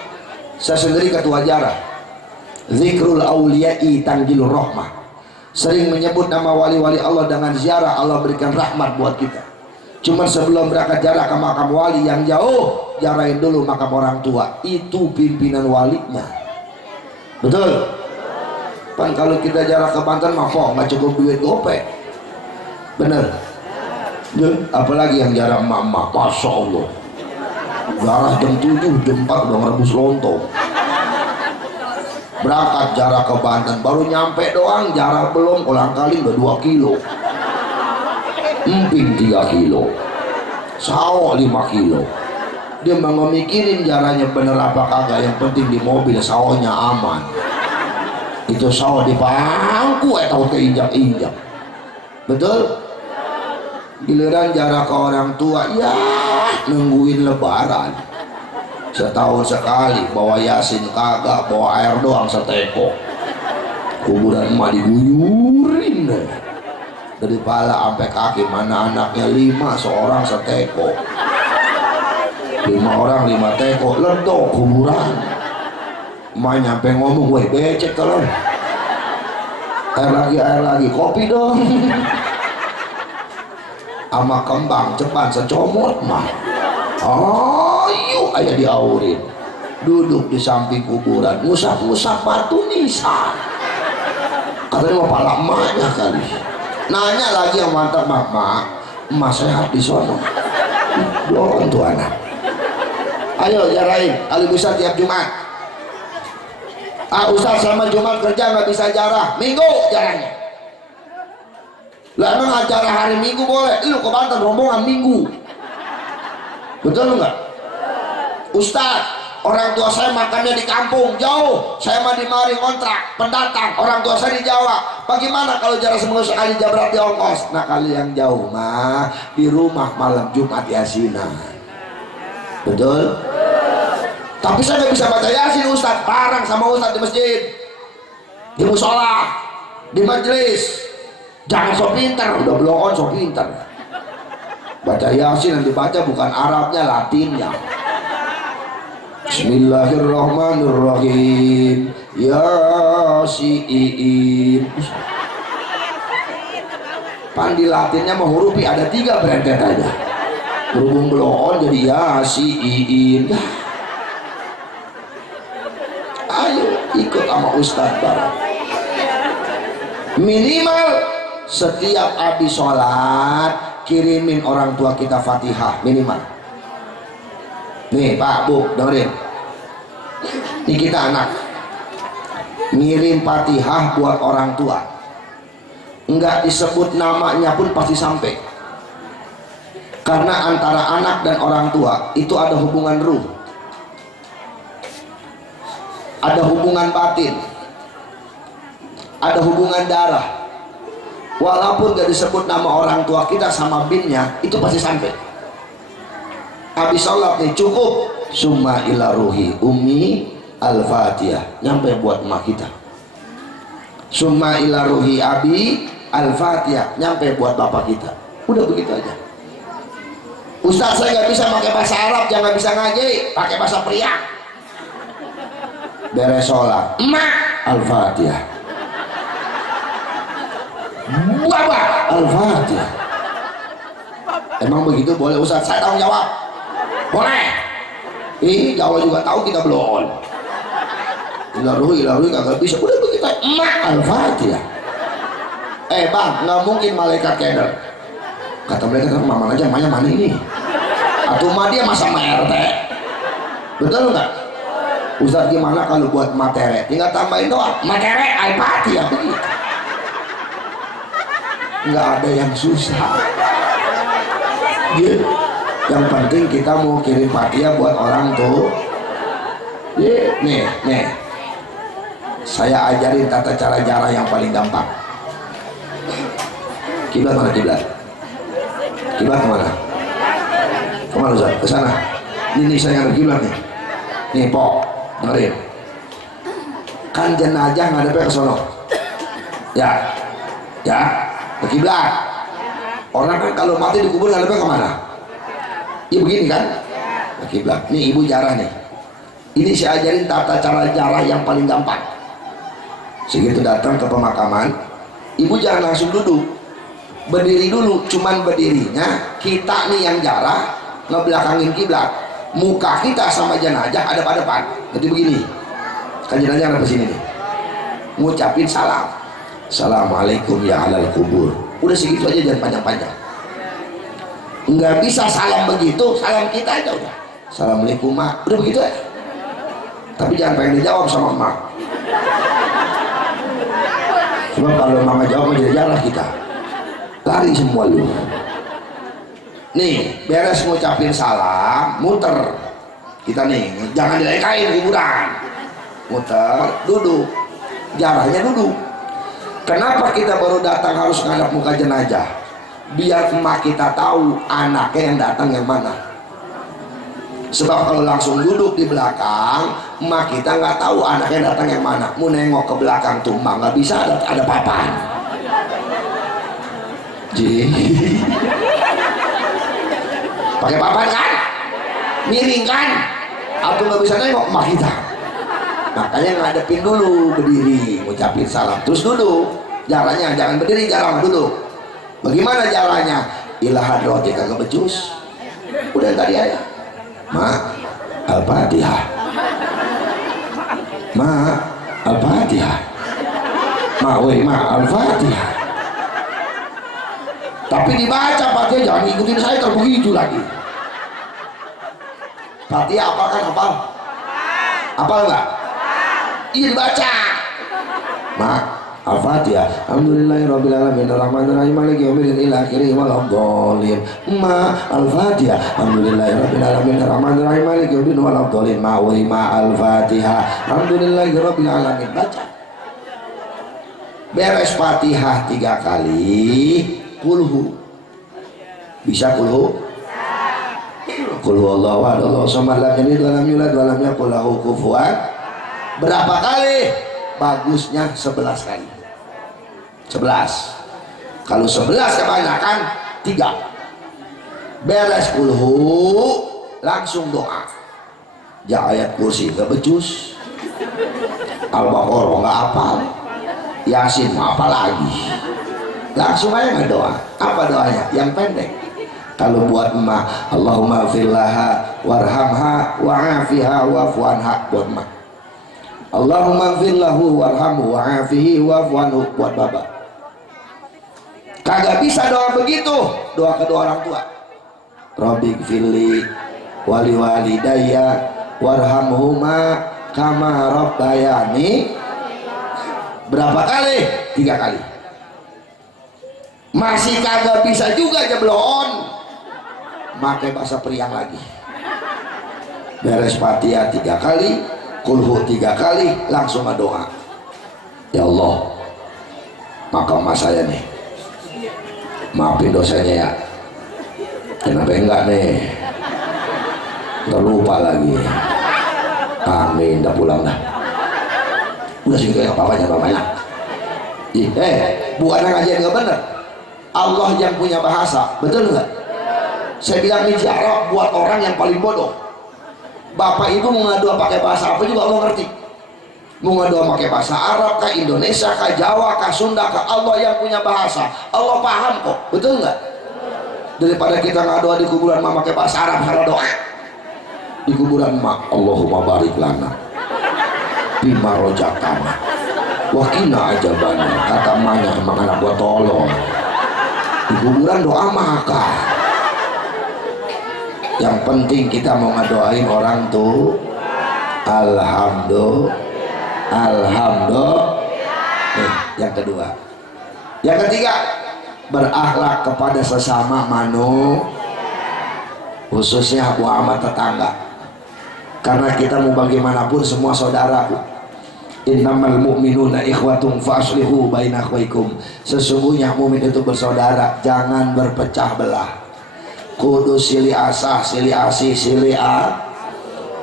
Saya sendiri ketua jarah. Zikrul auliya'i tanjilur rahmah. Sering menyebut nama wali-wali Allah dengan ziarah, Allah berikan rahmat buat kita. Cuman sebelum berangkat jarah ke makam wali yang jauh, jarahin dulu makam orang tua. Itu pimpinan walinya. Betul? Kan kalau kita jarah ke Banten mah nggak cukup duit gopek. Bener? Ya, apalagi yang jarah emak-emak, Masya Allah. Jarah jam 7, jam 4 udah ngerebus lontong. Berangkat jarak ke Banten, baru nyampe doang, jarak belum, ulang kali udah 2 kilo, emping 3 kilo, sawo 5 kilo. Dia mau mikirin jaraknya bener apa kagak, yang penting di mobil sawonya aman. Itu sawo di pangku atau keinjak-injak. Betul? Giliran jarak ke orang tua, ya nungguin lebaran. Setahun sekali bawa yasin kagak, bawa air doang seteko. Kuburan emak diguyurin deh. Dari pala sampai kaki, mana anaknya 5, seorang seteko. 5 orang 5 teko, ledok kuburan. Emak nyampe ngomong, weh becek kalau. Air lagi, kopi dong. Ama kembang cepat secomot mah. Ayo aja diaurin, duduk di samping kuburan, ngusap-ngusap batu nisan. Katanya mau pala emaknya kali. Nanya lagi yang mantap, mak, emak sehat di sono. Doang tuh anak. Ayo jarain, kali bisa tiap Jumat. Ustaz sama Jumat kerja nggak bisa jarah, Minggu jarahnya. Lah emang acara hari Minggu boleh? Lu ke Banten rombongan Minggu. Betul nggak? Ustaz, orang tua saya makannya di kampung jauh, saya mah di mari kontrak pendatang, orang tua saya di Jawa. Bagaimana kalau jarak seminggu sekali jabrat di ongkos? Nah kali yang jauh mah di rumah malam Jumat yasinan. Betul? Tapi saya nggak bisa baca Yasin Ustadz, bareng sama Ustadz di masjid, di musola, di majelis. Jangan so pintar, udah blow on so pintar. Baca Yasin yang dibaca bukan Arabnya, Latinnya. Bismillahirrahmanirrahim. Yasin. Pandi Latinnya mau huruf ada 3 berentet aja. Berhubung blow on jadi Yasin. Ayo ikut sama Ustadz bareng. Minimal setiap habis sholat kirimin orang tua kita Fatihah minimal. Nih Pak Bu dengerin, ini kita anak ngirim Fatihah buat orang tua, nggak disebut namanya pun pasti sampai, karena antara anak dan orang tua itu ada hubungan ruh, ada hubungan batin, ada hubungan darah. Walaupun gak disebut nama orang tua kita sama binnya, itu pasti sampai. Habis sholat nih cukup, summa ila ruhi ummi al-fatihah, nyampe buat emak kita. Summa ila ruhi abi al-fatihah, nyampe buat bapak kita. Udah begitu aja. Ustaz saya gak bisa pakai bahasa Arab, jangan bisa ngaji, pakai bahasa pria. Beres sholat, emak al-fatihah, Bapak Al-Fatihah. Emang begitu boleh Ustaz? Saya tanggung jawab. Boleh. Jawa juga tahu kita belum. Ilaruhi kagak bisa. Udah begitu. Emak Al-Fatihah. Bang, nggak mungkin malaikat keder. Kata mereka mama aja, emaknya mana ini? Atau emak dia masa RT? Betul nggak? Ustaz gimana kalau buat materi? Tinggal tambahin doang. Materi Al-Fatihah begitu. Nggak ada yang susah. Yang penting kita mau kirim Fatihah buat orang tuh. Nih saya ajarin tata cara jarah yang paling gampang. Kiblat mana kiblat? Kiblat kemana? Kemana Ustaz? Ke sana. Ini saya ngadep kiblat nih. Nih Pok, dengerin. Kan jenazah ngadepnya ke sono. Ya. Ke kiblat. Orang kan kalau mati dikubur ngadepnya kemana? Ya begini kan? Ke kiblat. Nih ibu jarah nih. Ini saya ajarin tata cara jarah yang paling gampang. Segitu datang ke pemakaman, ibu jangan langsung duduk, berdiri dulu. Cuman berdirinya kita nih yang jarah ngebelakangin kiblat. Muka kita sama jenazah ada pada depan. Jadi begini. Kan jenazah ada di sini nih. Ngucapin salam. Assalamualaikum ya alal kubur. Udah segitu aja, jangan panjang-panjang. Nggak bisa salam begitu, salam kita aja udah. Assalamualaikum mak, udah begitu aja. Tapi jangan pengen dijawab sama mak. Cuma kalau mama jawab menjadi jarah kita. Lari semua lu. Nih, beres ngucapin salam, muter. Kita nih, jangan dilekain hiburan. Muter, duduk. Jarahnya duduk. Kenapa kita baru datang harus ngadap muka jenazah? Biar emak kita tahu anaknya yang datang yang mana. Sebab kalau langsung duduk di belakang, emak kita nggak tahu anaknya datang yang mana. Mau nengok ke belakang tuh emak nggak bisa, ada papan. Pakai papan kan? Miring kan? Atau nggak bisa nengok emak kita. Makanya ngadepin dulu, berdiri, ngucapin salam, terus duduk. Jalannya jangan berdiri, jalan duduk. Bagaimana jalannya? Ila hadrati kagak becus. Udah tadi aja. Ma Al-Fatihah. Ma Al-Fatihah. Ma Al-Fatihah. Tapi dibaca Fatihah, jangan ikutin saya terbegitu lagi. Fatihah apa kan hafal? Hafal enggak? Iya dibaca. Ma Al-Fatihah. Alhamdulillahirabbil alamin arrahmanir rahim maliki yaumiddin ila akhirih waladhdallin. Ma Al-Fatihah. Alhamdulillahirabbil alamin arrahmanir rahim maliki yaumiddin waladhdallin. Ma Al-Fatihah. Alhamdulillahirabbil alamin. Baca. Beres Fatihah 3 kali, kulhu. Bisa kulhu? Qul huwallahu ahad, Allahu samad, lam yalid wa lam yulad wa lam yakul lahu kufuwan. Berapa kali? Bagusnya 11 kali. 11. Kalau 11 kebanyakan 3. Beres kulhu langsung doa. Ja ayat kursi gak becus, Al-Baqarah gak hafal, Yasin apa lagi, langsung aja ngedoa. Apa doanya? Yang pendek. Kalau buat emak, Allahumma fillaha warhamha wa'afiha wa'fuanha. Buat emak, Allahumma fillahu warhamhu wa'afihi wa'fuanhu. Buat bapak, kagak bisa doa begitu. Doa kedua orang tua, Rabbi gfirli wali walidayya warhamhuma kama rabbayani. Berapa kali? 3 kali. Masih kagak bisa juga jeblon, pakai bahasa Priang lagi. Beres Fatihah 3 kali, kulhu 3 kali, langsung doa. Ya Allah, maka emak saya nih, maafin dosanya ya. Kenapa enggak nih? Terlupa lagi. Amin, dah pulang dah. Udah segitu ya papanya. Bukan ngajian nggak bener. Allah yang punya bahasa, betul nggak? Saya bilang ini jarak buat orang yang paling bodoh. Bapak ibu mau ngadu pakai bahasa apa juga Allah ngerti. Mau ngadu pakai bahasa Arab, kah Indonesia, kah Jawa, kah Sunda, kah, Allah yang punya bahasa. Allah paham kok, betul nggak? Daripada kita ngadu di kuburan mama pakai bahasa Arab, salah doa. Di kuburan mak, Allahumma barik lana bima rojakana wakina ajabana. Kata emaknya, emang anak gua tolong. Di kuburan doa maka yang penting kita mau ngedoain orang tuh alhamdulillah. Yang kedua. Yang ketiga, berakhlak kepada sesama khususnya sama tetangga. Karena kita mau bagaimanapun semua saudaraku. Innamal mu'minuna ikhwatum fa'aslihu baina akhwaikum. Sesungguhnya mukmin itu bersaudara, jangan berpecah belah. Kudu sili asah, sili asih,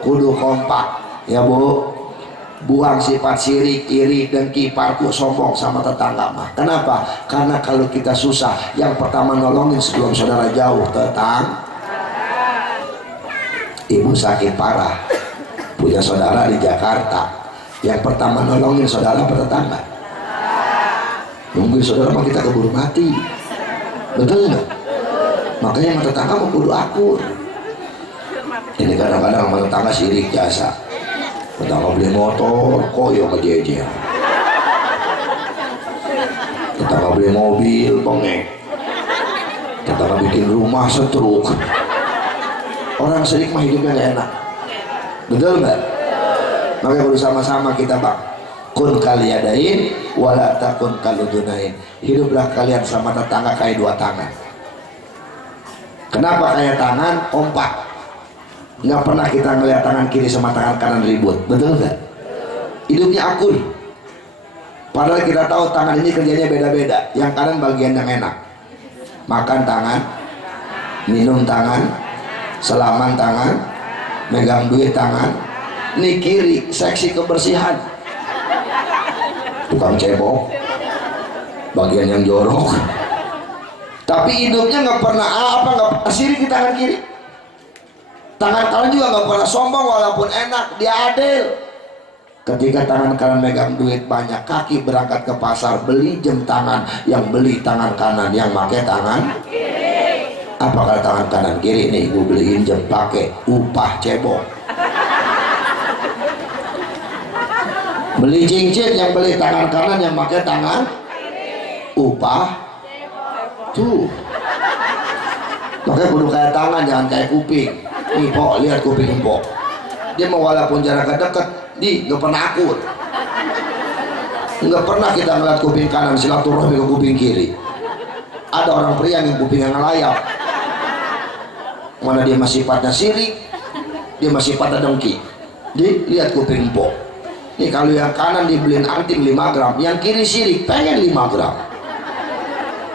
kudu kompak ya Bu. Buang sifat sirik, iri, dengki, parku, sombong sama tetangga mah. Kenapa? Karena kalau kita susah, yang pertama nolongin sebelum saudara jauh, tetangga. Ibu sakit parah, punya saudara di Jakarta, yang pertama nolongin saudara apa tetangga? Nungguin saudara mah kita keburu mati, betul nggak? Makanya sama tetangga mau kudu akur. Ini kadang-kadang sama tetangga sirik jasa. Tetangga beli motor, koyo ngejejer. Tetangga beli mobil, bengek. Tetangga bikin rumah setruk. Orang sirik mah hidupnya gak enak, betul nggak? Makanya perlu sama-sama kita bang, kun kaliyadain wala takun kaludunain. Hiduplah kalian sama tetangga kayak 2 tangan. Kenapa kayak tangan? Kompak. Nggak pernah kita ngeliat tangan kiri sama tangan kanan ribut, betul nggak? Hidupnya akur. Padahal kita tahu tangan ini kerjanya beda-beda. Yang kanan bagian yang enak, makan tangan, minum tangan, salaman tangan, megang duit tangan. Nih kiri seksi kebersihan, tukang cebok, bagian yang jorok. Tapi hidupnya nggak pernah nggak sirik di tangan kiri. Tangan kanan juga nggak pernah sombong walaupun enak, dia adil. Ketika tangan kanan megang duit banyak, kaki berangkat ke pasar beli jam tangan, yang beli tangan kanan, yang pakai tangan kiri. Apa kata tangan kanan kiri nih, gue beliin jam pakai upah cebok. Beli cincin, yang beli tangan kanan, yang pakai tangan upah tuh. Makanya kudu kayak tangan, jangan kayak kuping. Nih po, lihat kuping po, dia mau walaupun jarak deket, nggak pernah akur. Nggak pernah kita ngeliat kuping kanan silaturahmi ke kuping kiri. Ada orang pria yang kupingnya ngelayap, mana dia masih sifatnya sirik, dia masih sifatnya dengki. Lihat kuping po. Nih kalau yang kanan dibeliin anting 5 gram, yang kiri sirik pengen 5 gram.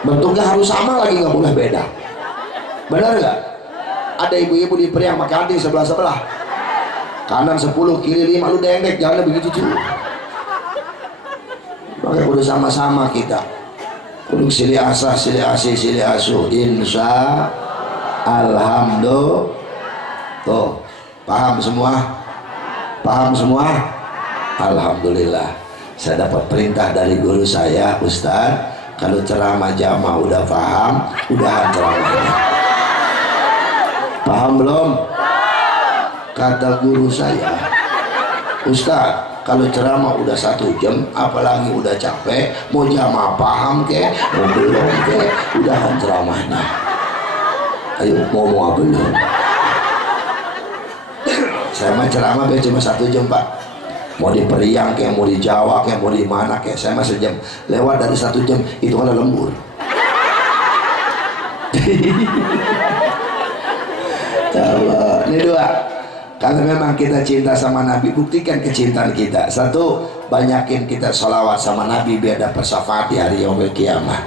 Bentuknya harus sama lagi, nggak boleh beda. Benar nggak? Ada ibu-ibu di Priang pakai anting sebelah-sebelah, kanan 10 kiri 5, lu dendek, jangan begitu cuy. Maka kudu sama-sama kita kudu silih asah silih asih silih asuh, insya alhamdulillah. Tuh paham semua, paham semua, alhamdulillah. Saya dapat perintah dari guru saya, Ustadz, kalau ceramah jamaah udah paham, udahan ceramahnya. Paham belum? Kata guru saya, Ustadz, kalau ceramah udah 1 jam, apalagi udah capek, mau jamaah paham ke, mau belum ke, udahan ceramahnya. Ayo ngomong apa belum? Saya mah ceramah cuma 1 jam Pak. Mau di Periang kayak, mau di Jawa kayak, mau di mana kayak, saya mah sejam. Lewat dari 1 jam itu kan lembur. Allah, ini 2. Kalau memang kita cinta sama Nabi, buktikan kecintaan kita. 1, banyakin kita sholawat sama Nabi biar dapat syafaat di hari yaumil kiamah.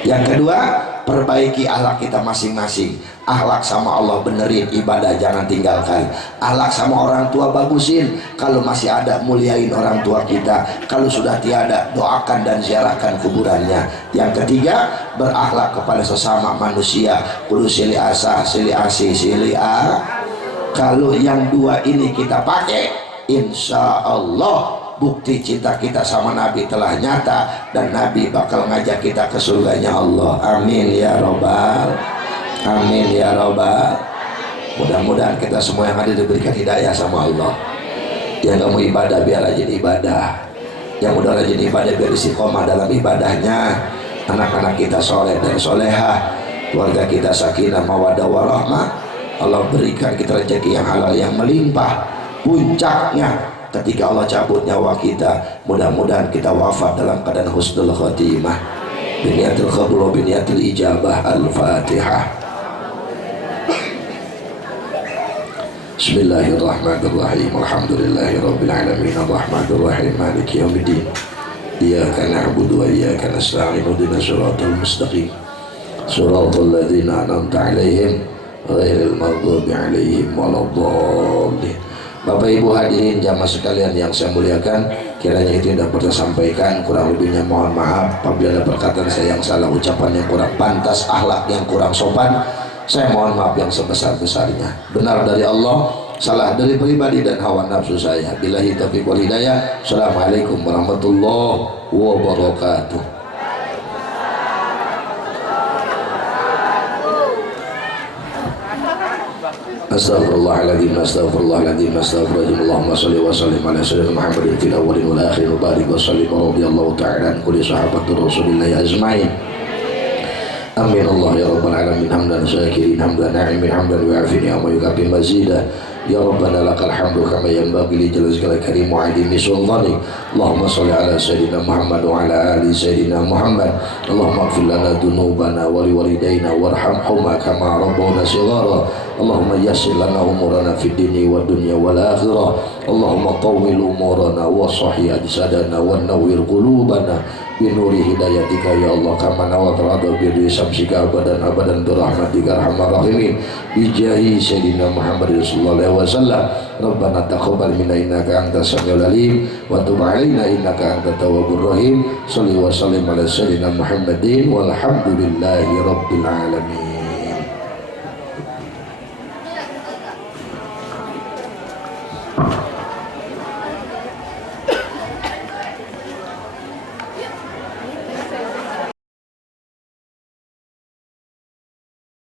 Yang kedua, perbaiki akhlak kita masing-masing. Akhlak sama Allah benerin, ibadah jangan tinggalkan. Akhlak sama orang tua bagusin, kalau masih ada muliain orang tua kita, kalau sudah tiada doakan dan ziarahkan kuburannya. Yang ketiga, berakhlak kepada sesama manusia, kudu silih asah silih asih silih Kalau yang 2 ini kita pakai, insya Allah bukti cinta kita sama Nabi telah nyata, dan Nabi bakal ngajak kita ke surganya Allah. Amin ya robbal, amin ya robbal. Mudah-mudahan kita semua yang hadir diberikan hidayah sama Allah. Yang gak mau ibadah biar rajin ibadah, yang udah rajin ibadah biar istiqomah dalam ibadahnya. Anak-anak kita soleh dan solehah, keluarga kita sakinah mawadah warahmah. Allah berikan kita rezeki yang halal yang melimpah. Puncaknya ketika Allah cabut nyawa kita, mudah-mudahan kita wafat dalam keadaan husnul khotimah. Biniatul qabul wa biniatul ijabah. Al-Fatihah. Bismillahirrahmanirrahim. Alhamdulillahirabbil alamin. Arrahmanirrahim. Maliki yaumiddin. Iyyaka na'budu wa iyyaka nasta'in. Ihdinas siratal mustaqim. Siratal ladzina an'amta 'alaihim ghairil maghdubi 'alaihim waladdallin. Bapak Ibu hadirin jamaah sekalian yang saya muliakan, kiranya itu yang dapat saya sampaikan, kurang lebihnya mohon maaf apabila ada perkataan saya yang salah, ucapan yang kurang pantas, akhlak yang kurang sopan, saya mohon maaf yang sebesar-besarnya. Benar dari Allah, salah dari pribadi dan hawa nafsu saya. Billahi taufiq wal hidayah. Assalamualaikum warahmatullahi wabarakatuh. Astaghfirullahaladzim, astaghfirullahaladzim, astaghfirullahaladzim. Allahumma salli wa sallim ala sayyidina Muhammadin fil awwalin wal akhirin wa barik wa sallim wa radiyallahu ta'ala an kulli sahabatir rasulillahi ajma'in. Amin Allah ya rabbal alamin. Hamdan syakirin, hamdan na'imin, hamdan wa'afin ya ma yukafi mazidah. Ya Rabbana lakal hamdu kama yanbaghi li jalali karim wa 'azimi sultanik. Allahumma shalli ala sayyidina Muhammad wa ala ali sayyidina Muhammad. Allahumma ighfir lana dhunubana wa liwalidayna warhamhuma kama rabbawna shighara. Allahumma yassir lana umurana fid dini wad dunya wal akhirah. Allahumma tawwil umurana wa sahih ajsadana wa nawwir qulubana bi nuri hidayatika ya Allah, kama nawat rada bi samsika abadan abadan bi rahmatika arhamar rahimin. Bi jahi sayyidina Muhammad sallallahu alaihi wasallam. Rabbana taqabbal minna innaka antas samiul alim wa tub alaina innaka antat tawwabur rahim. Shalli wa sallim ala sayyidina Muhammadin walhamdulillahi rabbil alamin.